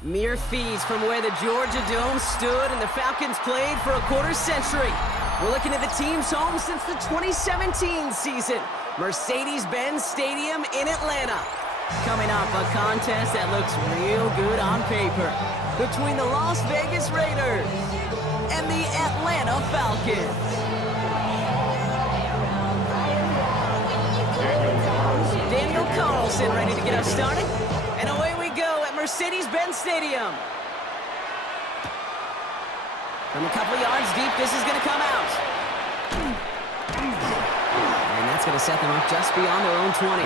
Mere fees from where the Georgia Dome stood and the Falcons played for a quarter century. We're looking at the team's home since the 2017 season, Mercedes-Benz Stadium in Atlanta. Coming off a contest that looks real good on paper between the Las Vegas Raiders and the Atlanta Falcons. Daniel Carlson ready to get us started. And away we go at Mercedes-Benz Stadium. From a couple yards deep, this is going to come out. And that's going to set them up just beyond their own 20.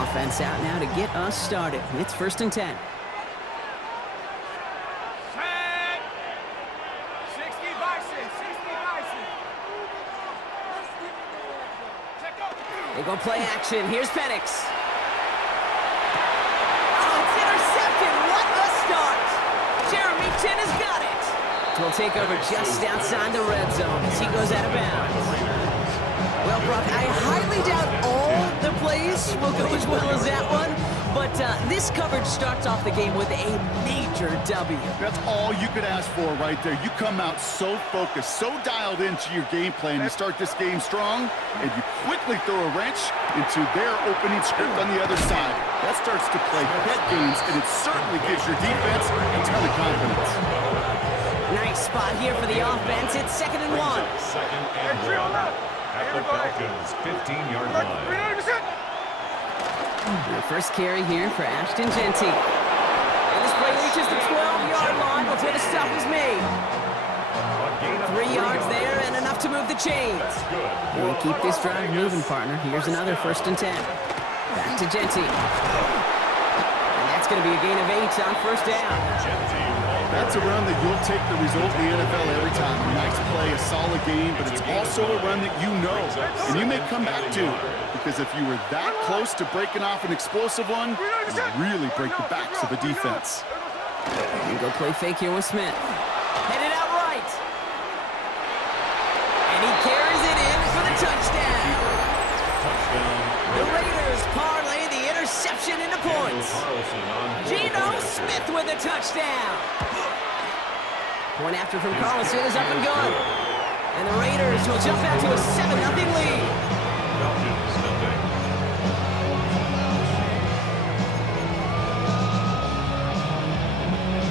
Offense out now to get us started. It's 1st and 10. They go play action. Here's Penix. Oh, it's intercepted. What a start. Jeremy Chin has got it. Will take over just outside the red zone as he goes out of bounds. Well, Brock, I highly doubt all the plays will go as well as that one, but this coverage starts off the game with a major W. That's all you could ask for right there. You come out so focused, so dialed into your game plan. You start this game strong, and you quickly throw a wrench into their opening script on the other side. That starts to play head games, and it certainly gives your defense a ton of confidence. Nice spot here for the offense. It's 2nd and 1. Second and 1 at the Falcons' 15-yard line. The first carry here for Ashton Jeanty. And this play reaches the 12-yard line before the stop is made. 3 yards there and enough to move the chains. We'll keep this drive moving, partner. Here's another 1st and 10. Back to Jeanty. And that's going to be a gain of 8 on 1st down. That's a run that you'll take the result in the NFL every time. A nice play, a solid game, but it's also a run that you know, and you may come back to, because if you were that close to breaking off an explosive one, you really break the backs of a defense. You go play fake here with Smith. Headed out right. And he carries it in for the touchdown. The Raiders parlay the interception Smith with a touchdown. Point after from Carlson is up and good. And the Raiders will jump out to a 7-0 lead. Falcons, nothing.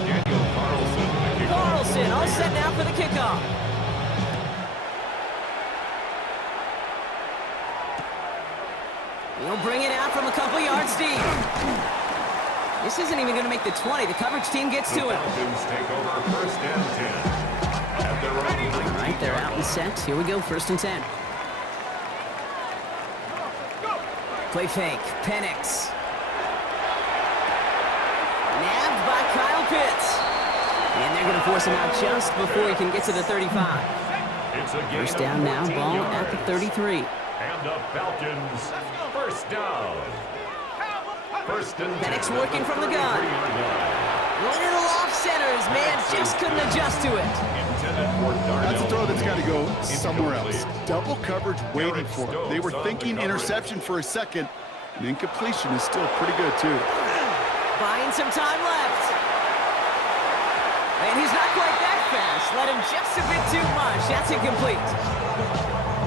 Daniel Carlson, the kickoff. Carlson all set now for the kickoff. He'll bring it out from a couple yards deep. This isn't even going to make the 20. The coverage team gets to it. Falcons take over 1st and 10. At their own 19 All right, they're out and set. Here we go, 1st and 10. Play fake. Penix. Nabbed by Kyle Pitts. And they're going to force him out just before he can get to the 35. It's a gain 1st down of now, 14 ball yards. at the 33. And the Falcons, 1st down. 1st and 10. Penix working from the gun. 33-yard line. Little off centers. Man just couldn't adjust to it. Intended for That's a Darnell throw that's got to go Mooney. somewhere else. Incomplete. Double coverage waiting for it. They were thinking interception for a second. And incompletion is still pretty good, too. Buying some time left. And he's not quite that fast. Let him just a bit too much. That's incomplete.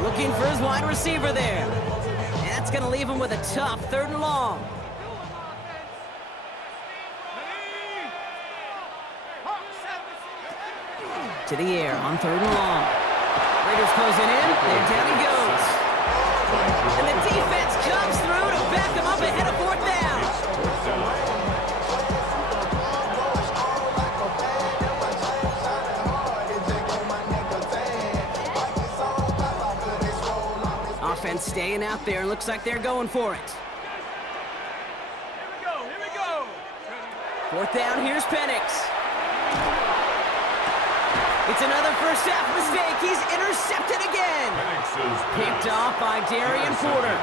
Looking for his wide receiver there. And that's going to leave him with a tough 3rd and long. To the air on 3rd and long. Raiders closing in. There down he goes. And the defense comes through to back him up ahead of 4th down. Offense staying out there. Looks like they're going for it. Here we go. 4th down, here's Penix. It's another 1st half mistake. He's intercepted again. Picked off by Darian Porter.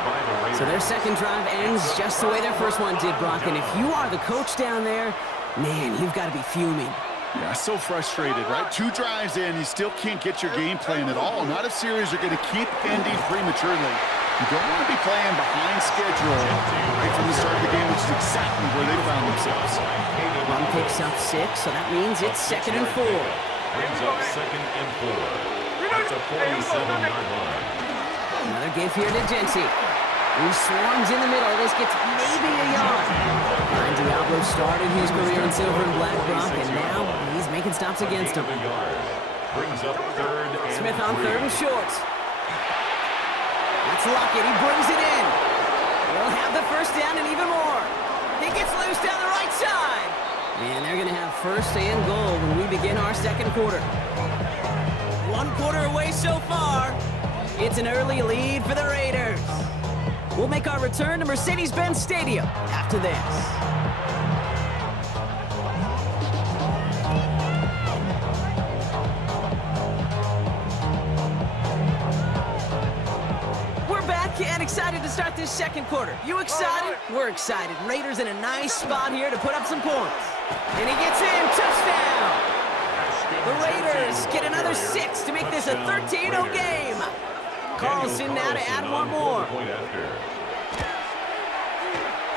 So their 2nd drive ends just the way their 1st one did, Brock. And if you are the coach down there, man, you've got to be fuming. Yeah, so frustrated, right? 2 drives in, you still can't get your game plan at all. Not if series are going to keep ending prematurely. You don't want to be playing behind schedule right from the start of the game, which is exactly where they found themselves. One picks up 6, so that means it's 2nd and 4. Brings up 2nd and 4. That's a 47-yard line. Another give here to Dempsey. He swarms in the middle. This gets maybe a yard. And Diablo started his career in silver and black, Brock, and now he's making stops against him. Brings up 3rd and Smith on 3. 3rd and short. That's Lockett. He brings it in. He'll have the 1st down and even more. He gets loose down the right side. And they're going to have 1st and goal when we begin our 2nd quarter. 1 quarter away so far. It's an early lead for the Raiders. We'll make our return to Mercedes-Benz Stadium after this. We're back and excited to start this 2nd quarter. You excited? We're excited. Raiders in a nice spot here to put up some points. And he gets in. Touchdown! The Raiders get another 6 to make this a 13-0 game. Carlson now to add 1 more.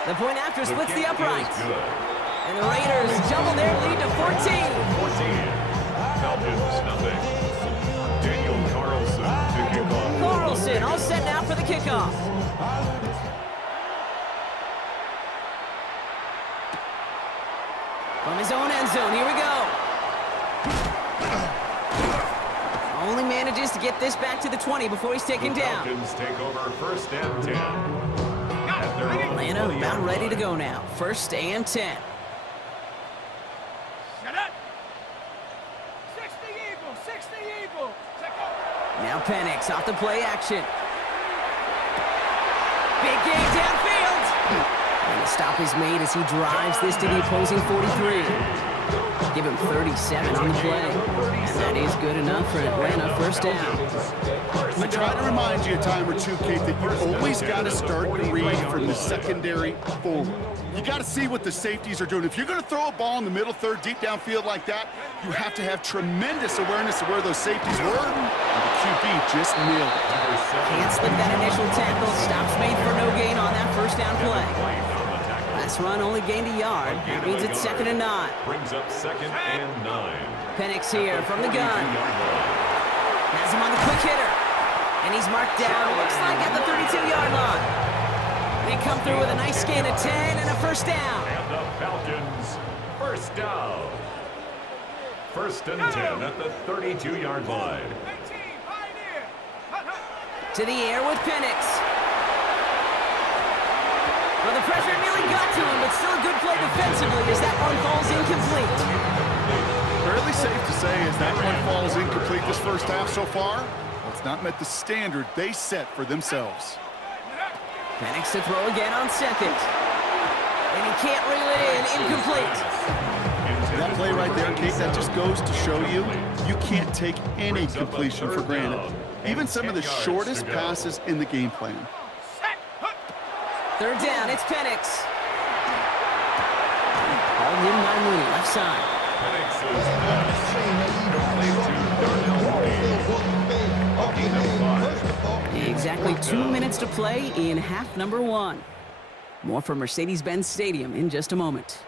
The point after splits the uprights. And the Raiders double their lead to 14. 14. Falcons, nothing. Daniel Carlson to kick off. Carlson all set now for the kickoff. From his own end zone, here we go. Only manages to get this back to the 20 before he's taken down. Falcons take over 1st and 10. Atlanta about ready to go now. 1st and 10. Shut up. 60 Eagles, 60 Eagles. Now Penix off the play action. Big game downfield. And the stop is made as he drives this to the opposing 43. Give him 37 on the play. And that is good enough for Atlanta. 1st down. I try to remind you a time or two, Kate, that you always got to start the read from the secondary forward. You got to see what the safeties are doing. If you're going to throw a ball in the middle third, deep downfield like that, you have to have tremendous awareness of where those safeties were. And the QB just nailed it. Can't slip that initial tackle. Stops made for no gain on that 1st down play. Last run only gained a yard. That means it's 2nd and 9. Brings up 2nd and 9. Penix here from the gun. Has him on the quick hitter. And he's marked down, looks like at the 32-yard line. They come through with a nice gain of 10 and a first down. And the Falcons, first down. 1st and 10 at the 32-yard line. To the air with Penix. Well, the pressure nearly got to him, but still a good play defensively as that one falls incomplete. Fairly safe to say as that one falls incomplete this first half so far. It's not met the standard they set for themselves. Penix to throw again on 2nd. And he can't reel it in, incomplete. That play right there, Kate, that just goes to show you can't take any completion for granted. Even some of the shortest passes in the game plan. 3rd down, it's Penix. All in by Mooney, left side. Exactly 2 minutes to play in half number 1. More from Mercedes-Benz Stadium in just a moment.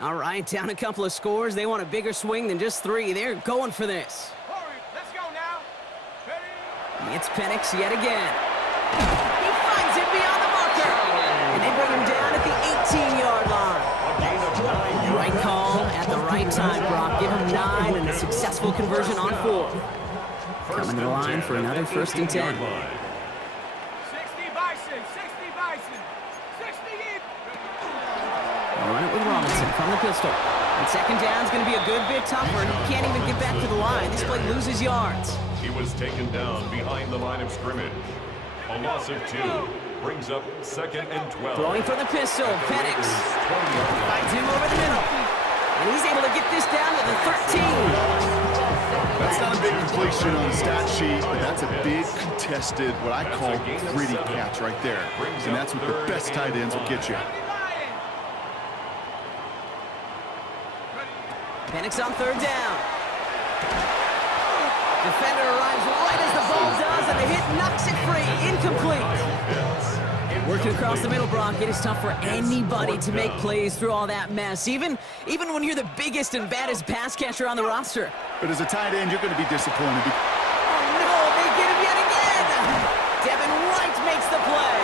All right, down a couple of scores. They want a bigger swing than just 3. They're going for this. Let's go now. It's Penix yet again. He finds it beyond the marker. And they bring him down at the 18-yard line. Right call at the right time, Brock. Give him 9 and a successful conversion on 4. Coming to the line for another 1st and 10. 60 Bison, 60 Bison, 60 Eagles. Run it with Robinson from the pistol. And 2nd down is going to be a good bit tougher. He can't even get back to the line. This play loses yards. He was taken down behind the line of scrimmage. A loss of 2 brings up 2nd and 12. Throwing for the pistol, Penix. Finds him over the middle. And he's able to get this down to the 13. That's not a big completion on the stat sheet, but that's a big contested, what I call gritty catch right there. And that's what the best tight ends will get you. Penix on 3rd down. Defender arrives right as the ball does, and the hit knocks it free. Incomplete. Working across the middle, Brock, it is tough for anybody to make plays through all that mess, even when you're the biggest and baddest pass catcher on the roster. But as a tight end, you're going to be disappointed. Oh, no, they get him yet again. Devin White makes the play.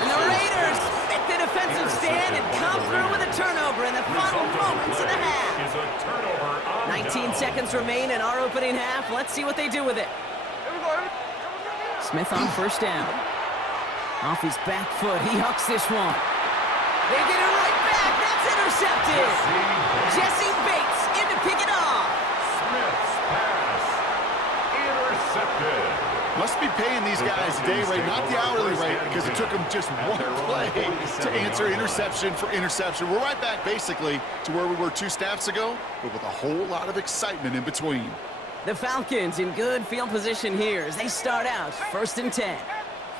And the Raiders make the defensive stand and come through with a turnover in the final moments of the half. 19 seconds remain in our opening half. Let's see what they do with it. Smith on 1st down. Off his back foot, he hucks this one. They get it right back. That's intercepted. Jesse Bates in to pick it off. Smith's pass intercepted. Must be paying these guys a day rate, not the hourly rate, because it took them just one play to answer interception for interception. We're right back, basically, to where we were 2 snaps ago, but with a whole lot of excitement in between. The Falcons in good field position here as they start out 1st and 10.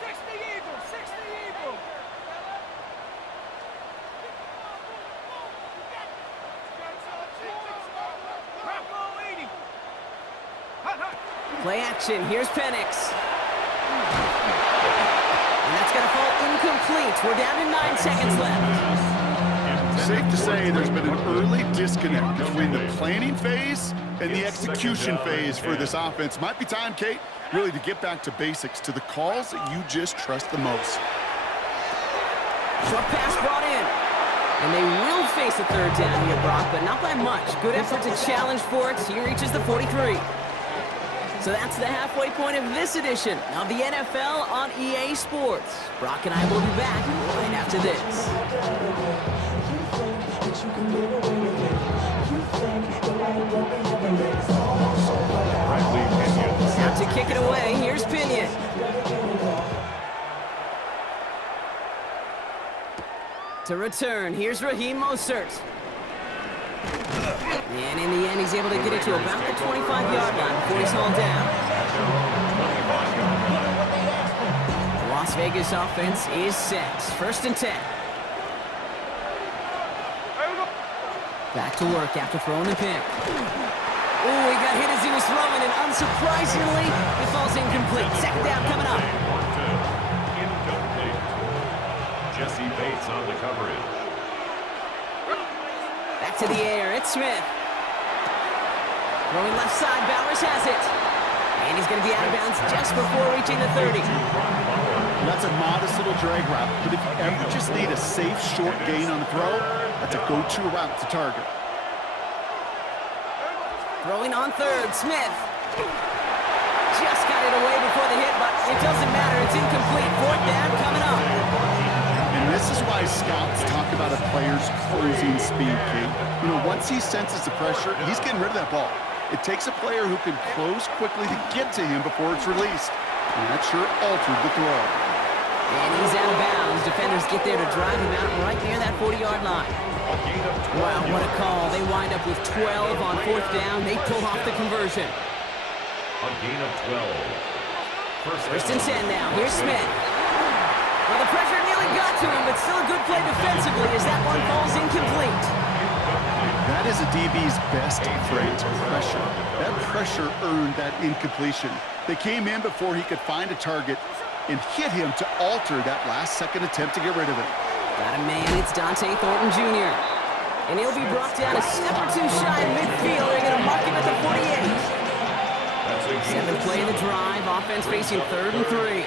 60 Eagles, 60 Eagles. Play action, here's Penix. And that's going to fall incomplete. We're down to 9 seconds left. Safe to say there's been an early disconnect between the planning phase and the execution phase for this offense. Might be time, Kate, really to get back to basics, to the calls that you just trust the most. Short pass brought in. And they will face a 3rd down here, Brock, but not by much. Good effort to challenge for it. He reaches the 43. So that's the halfway point of this edition of the NFL on EA Sports. Brock and I will be back right after this. Out to kick it away, here's Pinion. To return, here's Raheem Mostert. And in the end, he's able to get it to about the 25-yard line before he's hauled down. The Las Vegas offense is set. 1st and 10. Back to work after throwing the pick. Oh, he got hit as he was throwing, and unsurprisingly, it falls incomplete. 2nd down coming up. coverage. Back to the air, it's Smith. Throwing left side, Bowers has it. And he's going to be out of bounds just before reaching the 30. That's a modest little drag route, but if you ever just need a safe, short gain on the throw, that's a go-to route to target. Throwing on third, Smith. Just got it away before the hit, but it doesn't matter. It's incomplete. Fourth down coming up. And this is why scouts talk about a player's closing speed, Kate. You know, once he senses the pressure, he's getting rid of that ball. It takes a player who can close quickly to get to him before it's released. And that sure altered the throw. And he's out of bounds. Defenders get there to drive him out right near that 40-yard line. Wow, what a call. They wind up with 12 on fourth down. They pull off the conversion. A gain of 12. First and 10 now. Here's Smith. Well, the pressure nearly got to him, but still a good play defensively as that one falls incomplete. That is a DB's best friend, pressure. That pressure earned that incompletion. They came in before he could find a target and hit him to alter that last-second attempt to get rid of it. Got a man, it's Dante Thornton Jr. And he'll be brought down a step or two shy in midfield. They're going to mark him at the 48. Seventh play of the drive, offense facing 3rd and 3.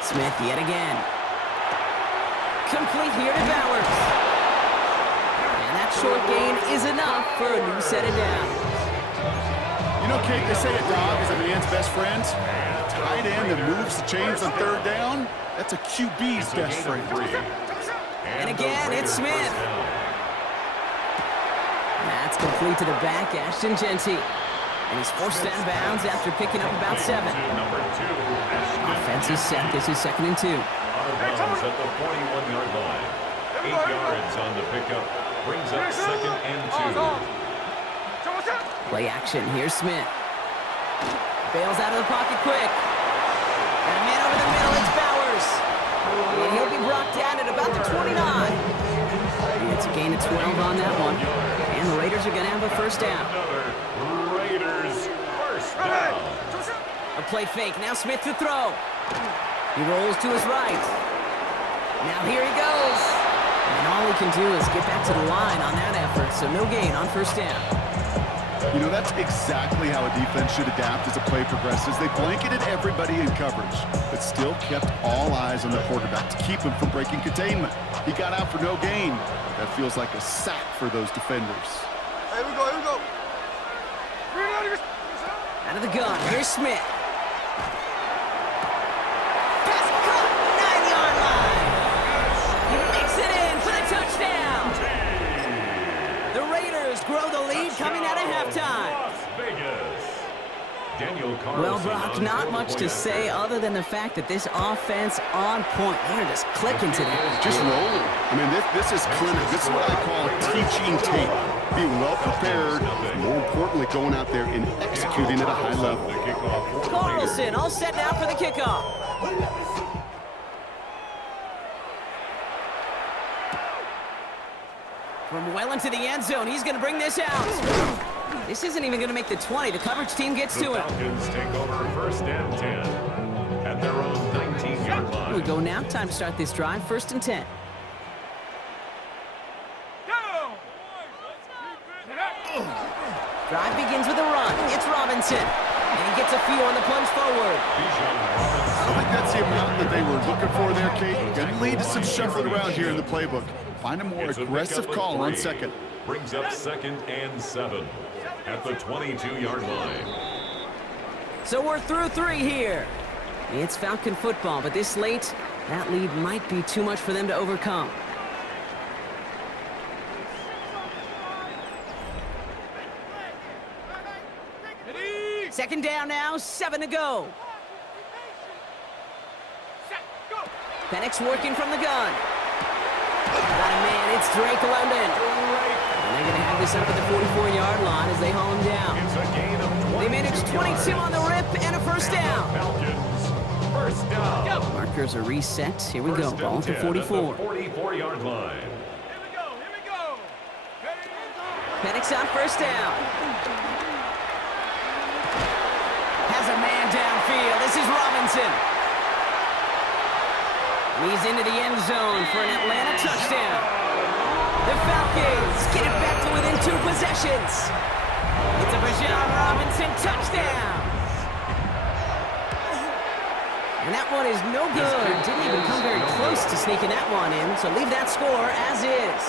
Smith yet again. Complete here to Bowers. And that short gain is enough for a new set of downs. You know, Kate, they say a dog is a man's best friend. Tight end that moves the chains on 3rd down, that's a QB's best friend. And again, it's Smith. That's complete to the back, Ashton Genty. And he's forced out of bounds after picking up about 7. Offense is set. This is 2nd and 2. Out of bounds at the 41-yard line. 8 yards on the pickup. Brings up 2nd and 2. Play action. Here's Smith. Bails out of the pocket quick. And a man over the middle. It's Bowers. And he'll be brought down at about the 29. And it's a gain of 12 on that one. And the Raiders are going to have a first down. Raiders first down. A play fake. Now Smith to throw. He rolls to his right. Now here he goes. And all he can do is get back to the line on that effort. So no gain on first down. You know, that's exactly how a defense should adapt as the play progresses. They blanketed everybody in coverage, but still kept all eyes on the quarterback to keep him from breaking containment. He got out for no gain. That feels like a sack for those defenders. Here we go, here we go. Out of the gun, here's Smith. Pass caught, 9-yard line. He makes it in for the touchdown. The Raiders grow the lead coming out of halftime. Well, Brock, not much to say other than the fact that this offense on point. They're just clicking today. Just rolling. I mean, this is clinic. This is what I call teaching tape. Being well prepared, more importantly, going out there and executing at a high level. Carlson all set now for the kickoff. From well into the end zone, he's going to bring this out. This isn't even going to make the 20. The coverage team gets to him. Falcons take over first and 10 at their own 19-yard line. Here we go now. Time to start this drive. 1st and 10. Drive begins with a run. It's Robinson. And he gets a few on the plunge forward. I don't think that's the amount that they were looking for there, Kate. Going to lead to some shuffling around here in the playbook. Find a more aggressive call on 2nd. Brings up 2nd and 7 at the 22-yard line. So we're through 3 here. It's Falcon football, but this late, that lead might be too much for them to overcome. Second down now, 7 to go. Penix working from the gun. Got a man, it's Drake London. And they're going to have this up at the 44-yard line as they haul him down. They manage 22 on the rip and a first down. First down. Markers are reset. Here we go, ball at the 44. 44-yard line. Penix on first down. Has a man downfield. This is Robinson. He's into the end zone for an Atlanta touchdown. The Falcons get it back to within 2 possessions. It's a Bijan Robinson touchdown. And that one is no good. Didn't even come very close to sneaking that one in, so leave that score as is.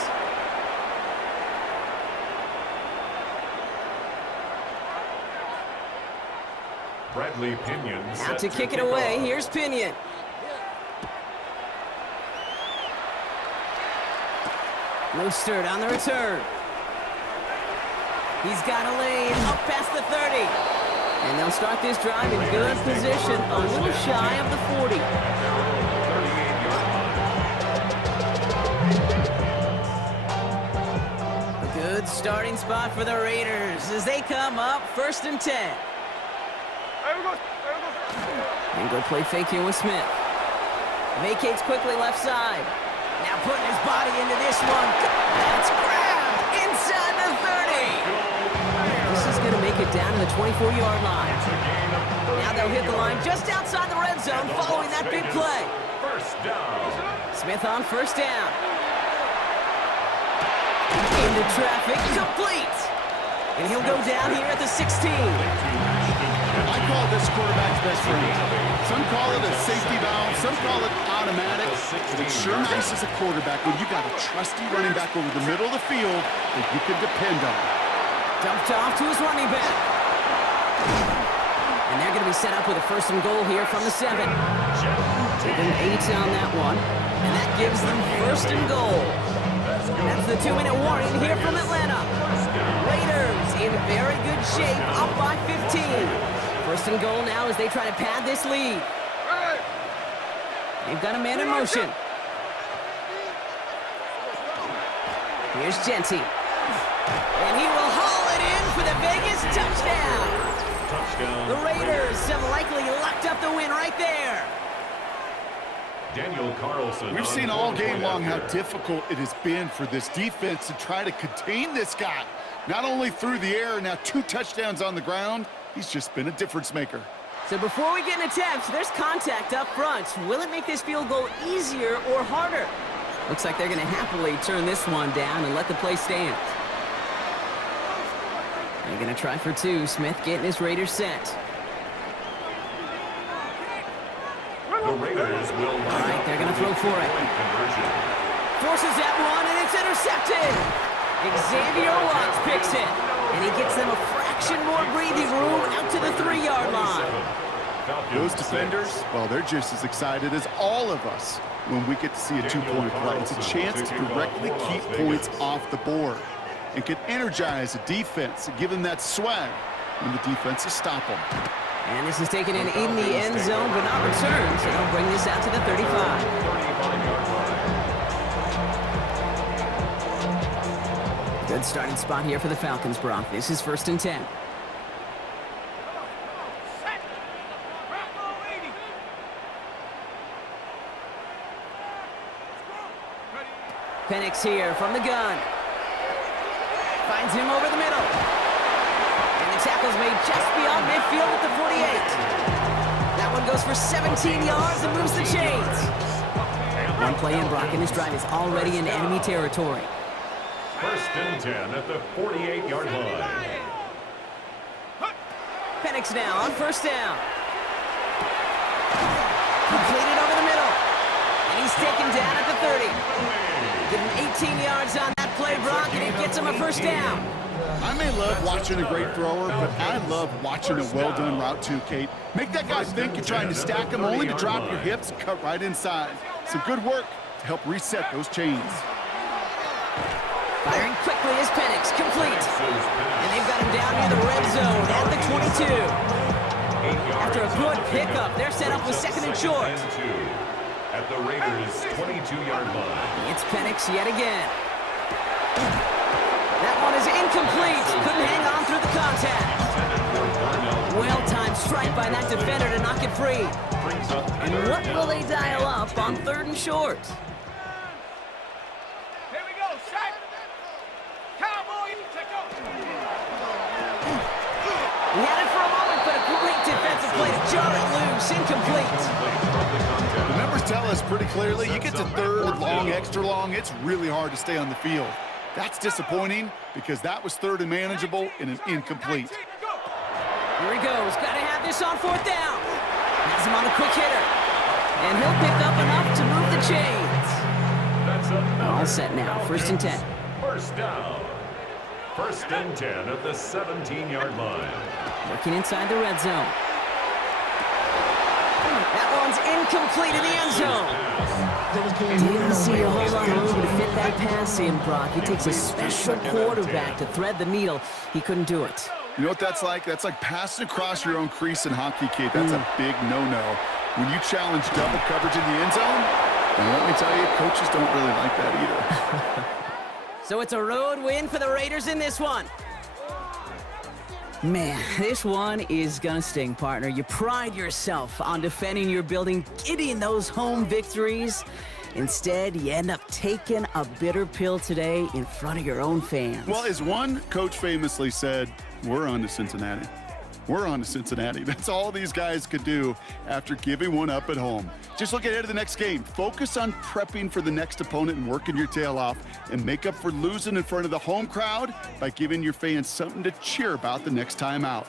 Bradley Pinion Out to kick it away. Here's Pinion. Mostert on the return. He's got a lane up past the 30. And they'll start this drive in good position, a little shy of the 40. A good starting spot for the Raiders as they come up 1st and 10. And go play fake here with Smith. Vacates quickly left side. Now putting his body into this one. That's grabbed inside the 30. This is going to make it down to the 24-yard line. Now they'll hit the line just outside the red zone following that big play. First down. Smith on 1st down. Into traffic, complete. And he'll go down here at the 16. I call this quarterback's best friend. Some call it a safety valve, some call it automatic. But it's sure nice as a quarterback when you got a trusty running back over the middle of the field that you can depend on. Dumped off to his running back. And they're going to be set up with a 1st and goal here from the 7. Taking 8 on that one. And that gives them 1st and goal. That's the 2-minute warning here from Atlanta. Raiders in very good shape, up by 15. 1st and goal now as they try to pad this lead. They've got a man in motion. Here's Genty. And he will haul it in for the Vegas touchdown. The Raiders have likely locked up the win right there. Daniel Carlson. We've seen all game long how difficult it has been for this defense to try to contain this guy. Not only through the air, now 2 touchdowns on the ground. He's just been a difference maker. So before we get an attempt, there's contact up front. Will it make this field goal easier or harder? Looks like they're going to happily turn this one down and let the play stand. They're going to try for 2. Smith getting his Raiders set. The Raiders will. All right, they're going to throw for it. Forces that one, and it's intercepted. Xavier Watts picks it, and he gets them a fraction more breathing room out to the 3-yard line. Those defenders, well, they're just as excited as all of us when we get to see a 2-point play. It's a chance to directly keep points off the board and can energize a defense and give them that swag when the defense is stop them. And this is taken in the end zone, but not returned, so they'll bring this out to the 35. Good starting spot here for the Falcons, Brock. This is 1st and 10. Penix here from the gun. Finds him over the middle. And the tackle's made just beyond midfield at the 48. That one goes for 17 yards and moves the chains. One play in, Brock, and this drive is already in enemy territory. 1st and 10 at the 48-yard line. Penix now on 1st down. Completed over the middle. And he's taken down at the 30. Give him 18 yards on that play, Brock, and it gets him a 1st down. I may love watching a great thrower, but I love watching a well-done route too, Kate. Make that guy think you're trying to stack him only to drop your hips and cut right inside. Some good work to help reset those chains. Firing quickly is Penix, complete. And they've got him down near the red zone at the 22. After a good pickup, they're set up with 2nd and short. At the Raiders' 22-yard line. It's Penix yet again. That one is incomplete. Couldn't hang on through the contact. Well-timed strike by that defender to knock it free. And what will they dial up on 3rd and short? Here we go, shot. Cowboy, take off. He had it for a moment, but a great defensive play to jar it loose. Incomplete. The numbers numbers tell us pretty clearly, you get to third, long, extra long, it's really hard to stay on the field. That's disappointing because that was third and manageable and an incomplete. Here he goes. Got to have this on fourth down. Has him on the quick hitter. And he'll pick up enough to move the chains. All set now. First and 10. First down. First and 10 at the 17-yard line. Working inside the red zone. That one's incomplete in the end zone. Didn't see a whole lot of room to fit that pass in, Brock. It takes a special quarterback to thread the needle. He couldn't do it. You know what that's like? That's like passing across your own crease in hockey, Kate. That's a big no-no. When you challenge double coverage in the end zone, and let me tell you, coaches don't really like that either. So it's a road win for the Raiders in this one. Man, this one is gonna sting, partner. You pride yourself on defending your building, getting those home victories. Instead, you end up taking a bitter pill today in front of your own fans. Well, as one coach famously said, we're on to Cincinnati. We're on to Cincinnati. That's all these guys could do after giving one up at home. Just look ahead to the next game. Focus on prepping for the next opponent and working your tail off, and make up for losing in front of the home crowd by giving your fans something to cheer about the next time out.